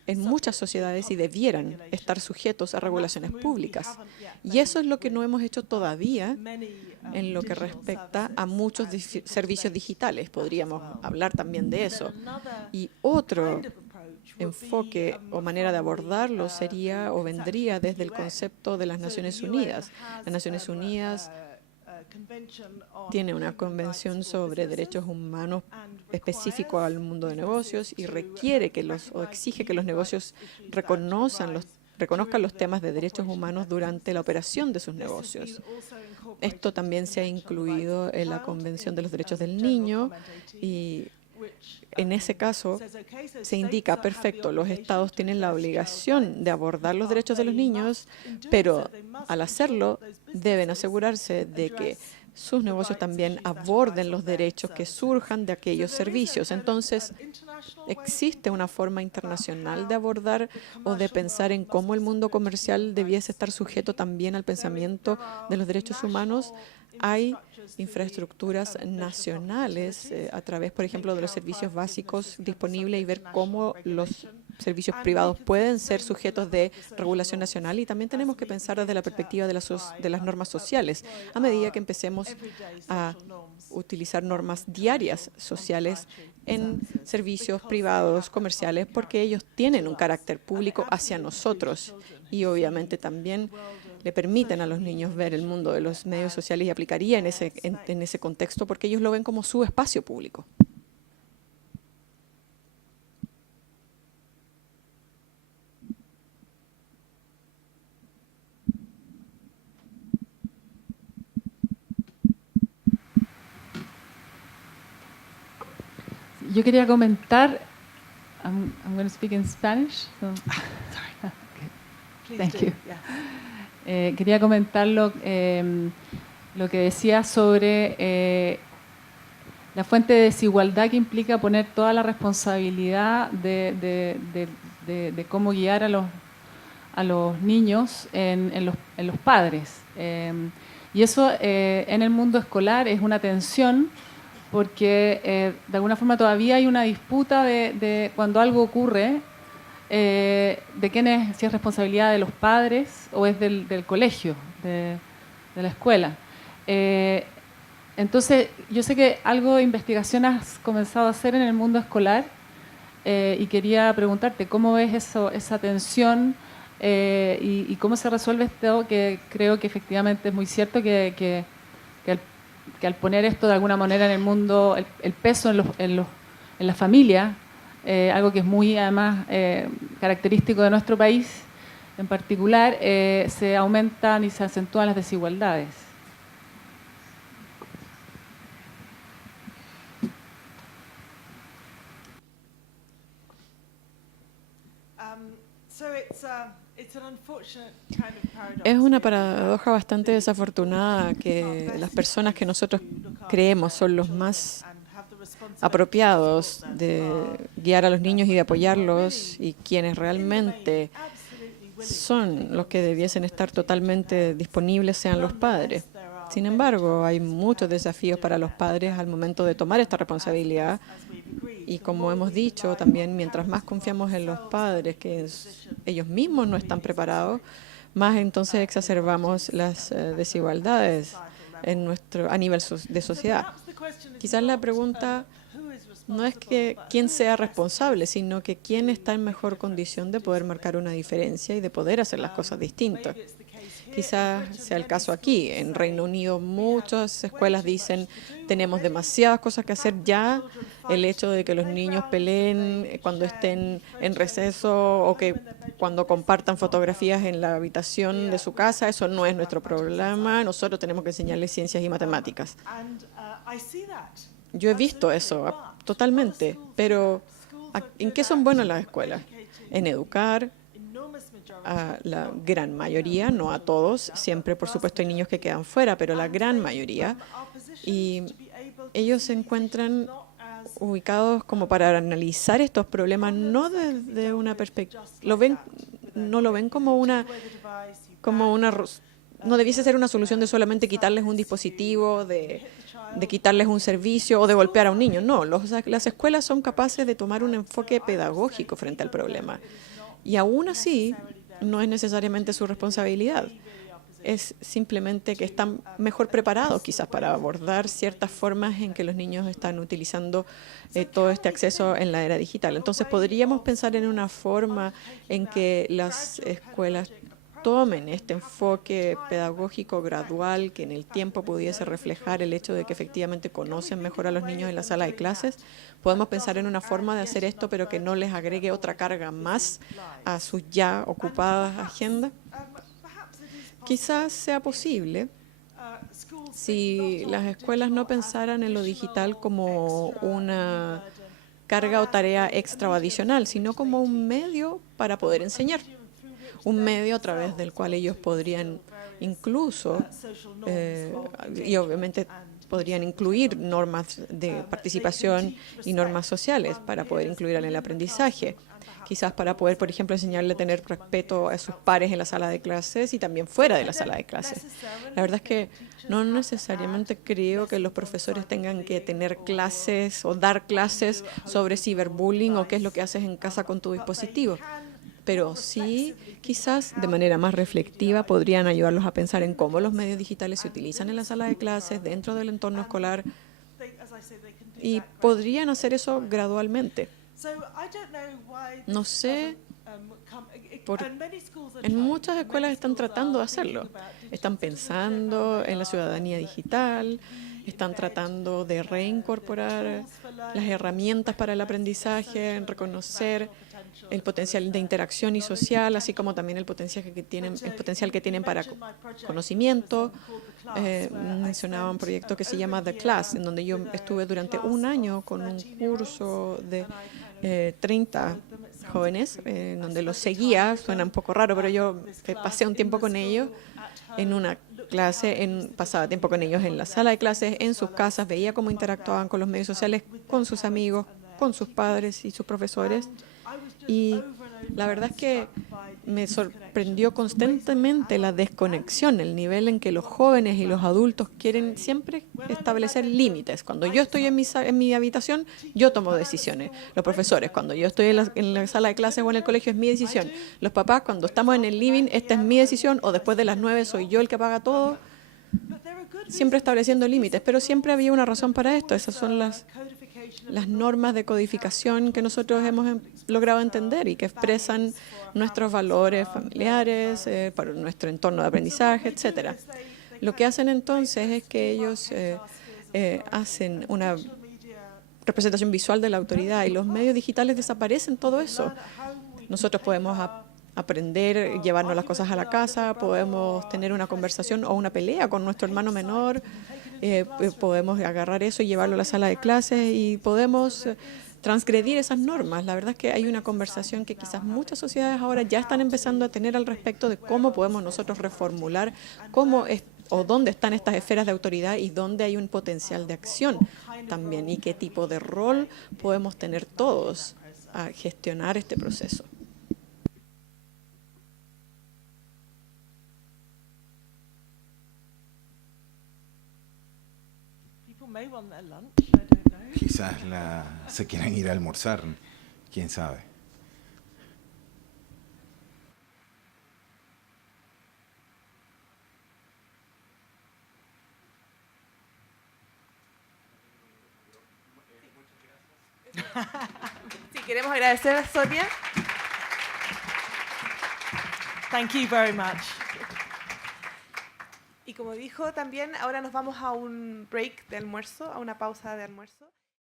en muchas sociedades y debieran estar sujetos a regulaciones públicas. Y eso es lo que no hemos hecho todavía en lo que respecta a muchos servicios digitales. Podríamos hablar también de eso. Y otro enfoque o manera de abordarlo sería o vendría desde el concepto de las Naciones Unidas. Las Naciones Unidas tiene una convención sobre derechos humanos específico al mundo de negocios y requiere que o exige que los negocios reconozcan los temas de derechos humanos durante la operación de sus negocios. Esto también se ha incluido en la Convención de los Derechos del Niño y en ese caso se indica, perfecto, los estados tienen la obligación de abordar los derechos de los niños, pero al hacerlo deben asegurarse de que sus negocios también aborden los derechos que surjan de aquellos servicios. Entonces, existe una forma internacional de abordar o de pensar en cómo el mundo comercial debiese estar sujeto también al pensamiento de los derechos humanos. Hay infraestructuras nacionales a través, por ejemplo, de los servicios básicos disponibles y ver cómo los servicios privados pueden ser sujetos de regulación nacional, y también tenemos que pensar desde la perspectiva de las normas sociales a medida que empecemos a utilizar normas diarias sociales en servicios privados, comerciales, porque ellos tienen un carácter público hacia nosotros y obviamente también le permiten a los niños ver el mundo de los medios sociales y aplicaría en ese contexto porque ellos lo ven como su espacio público. Yo quería comentar, I'm going to speak in Spanish. So. Please Thank do, you. yeah. Quería comentar lo que decía sobre la fuente de desigualdad que implica poner toda la responsabilidad de cómo guiar a los niños en los padres. Y eso en el mundo escolar es una tensión porque de alguna forma todavía hay una disputa de cuando algo ocurre, de quién es, si es responsabilidad de los padres o es del colegio, de la escuela. Entonces, yo sé que algo de investigación has comenzado a hacer en el mundo escolar y quería preguntarte cómo ves esa tensión y cómo se resuelve esto, que creo que efectivamente es muy cierto que al poner esto de alguna manera en el mundo, el peso en la familia, algo que es muy además característico de nuestro país en particular, se aumentan y se acentúan las desigualdades. Es una paradoja bastante desafortunada que las personas que nosotros creemos son los más apropiados de guiar a los niños y de apoyarlos, y quienes realmente son los que debiesen estar totalmente disponibles sean los padres. Sin embargo, hay muchos desafíos para los padres al momento de tomar esta responsabilidad y, como hemos dicho también, mientras más confiamos en los padres, que ellos mismos no están preparados, más entonces exacerbamos las desigualdades a nivel de sociedad. Quizás la pregunta no es que quién sea responsable, sino que quién está en mejor condición de poder marcar una diferencia y de poder hacer las cosas distintas. Quizás sea el caso aquí. En Reino Unido muchas escuelas dicen tenemos demasiadas cosas que hacer ya. El hecho de que los niños peleen cuando estén en receso o que cuando compartan fotografías en la habitación de su casa, eso no es nuestro problema. Nosotros tenemos que enseñarles ciencias y matemáticas. Yo he visto eso totalmente, pero ¿en qué son buenas las escuelas? En educar a la gran mayoría, no a todos. Siempre, por supuesto, hay niños que quedan fuera, pero la gran mayoría. Y ellos se encuentran ubicados como para analizar estos problemas, no desde una perspectiva, no lo ven como una no debiese ser una solución de solamente quitarles un dispositivo, de quitarles un servicio o de golpear a un niño. No, las escuelas son capaces de tomar un enfoque pedagógico frente al problema. Y aún así, no es necesariamente su responsabilidad. Es simplemente que están mejor preparados quizás para abordar ciertas formas en que los niños están utilizando todo este acceso en la era digital. Entonces, podríamos pensar en una forma en que las escuelas tomen este enfoque pedagógico gradual que en el tiempo pudiese reflejar el hecho de que efectivamente conocen mejor a los niños en la sala de clases. Podemos pensar en una forma de hacer esto, pero que no les agregue otra carga más a sus ya ocupadas agendas. Quizás sea posible si las escuelas no pensaran en lo digital como una carga o tarea extra o adicional, sino como un medio para poder enseñar. Un medio a través del cual ellos podrían incluso, y obviamente podrían incluir normas de participación y normas sociales para poder incluir en el aprendizaje. Quizás para poder, por ejemplo, enseñarle a tener respeto a sus pares en la sala de clases y también fuera de la sala de clases. La verdad es que no necesariamente creo que los profesores tengan que tener clases o dar clases sobre ciberbullying o qué es lo que haces en casa con tu dispositivo. Pero sí, quizás de manera más reflexiva podrían ayudarlos a pensar en cómo los medios digitales se utilizan en la sala de clases, dentro del entorno escolar, y podrían hacer eso gradualmente. No sé, en muchas escuelas están tratando de hacerlo. Están pensando en la ciudadanía digital, están tratando de reincorporar las herramientas para el aprendizaje, en reconocer el potencial de interacción y social, así como también el potencial que tienen para conocimiento. Mencionaba un proyecto que se llama The Class, en donde yo estuve durante un año con un curso de 30 jóvenes, donde los seguía. Suena un poco raro, pero yo pasé un tiempo con ellos en una clase, pasaba tiempo con ellos en la sala de clases, en sus casas, veía cómo interactuaban con los medios sociales, con sus amigos, con sus padres y sus profesores. Y la verdad es que me sorprendió constantemente la desconexión, el nivel en que los jóvenes y los adultos quieren siempre establecer límites. Cuando yo estoy en mi habitación, yo tomo decisiones. Los profesores, cuando yo estoy en la sala de clases o en el colegio, es mi decisión. Los papás, cuando estamos en el living, esta es mi decisión, o después de las 9 soy yo el que paga todo. Siempre estableciendo límites, pero siempre había una razón para esto. Esas son las normas de codificación que nosotros hemos logrado entender y que expresan nuestros valores familiares, para nuestro entorno de aprendizaje, etcétera. Lo que hacen entonces es que ellos hacen una representación visual de la autoridad, y los medios digitales desaparecen todo eso. Nosotros podemos aprender, llevarnos las cosas a la casa, podemos tener una conversación o una pelea con nuestro hermano menor, podemos agarrar eso y llevarlo a la sala de clases y podemos transgredir esas normas. La verdad es que hay una conversación que quizás muchas sociedades ahora ya están empezando a tener al respecto de cómo podemos nosotros reformular o dónde están estas esferas de autoridad y dónde hay un potencial de acción también, y qué tipo de rol podemos tener todos a gestionar este proceso. Quizás se quieran ir a almorzar, quién sabe. Sí, queremos agradecer a Sonia. Thank you very much. Y como dijo también, ahora nos vamos a un break de almuerzo, a una pausa de almuerzo.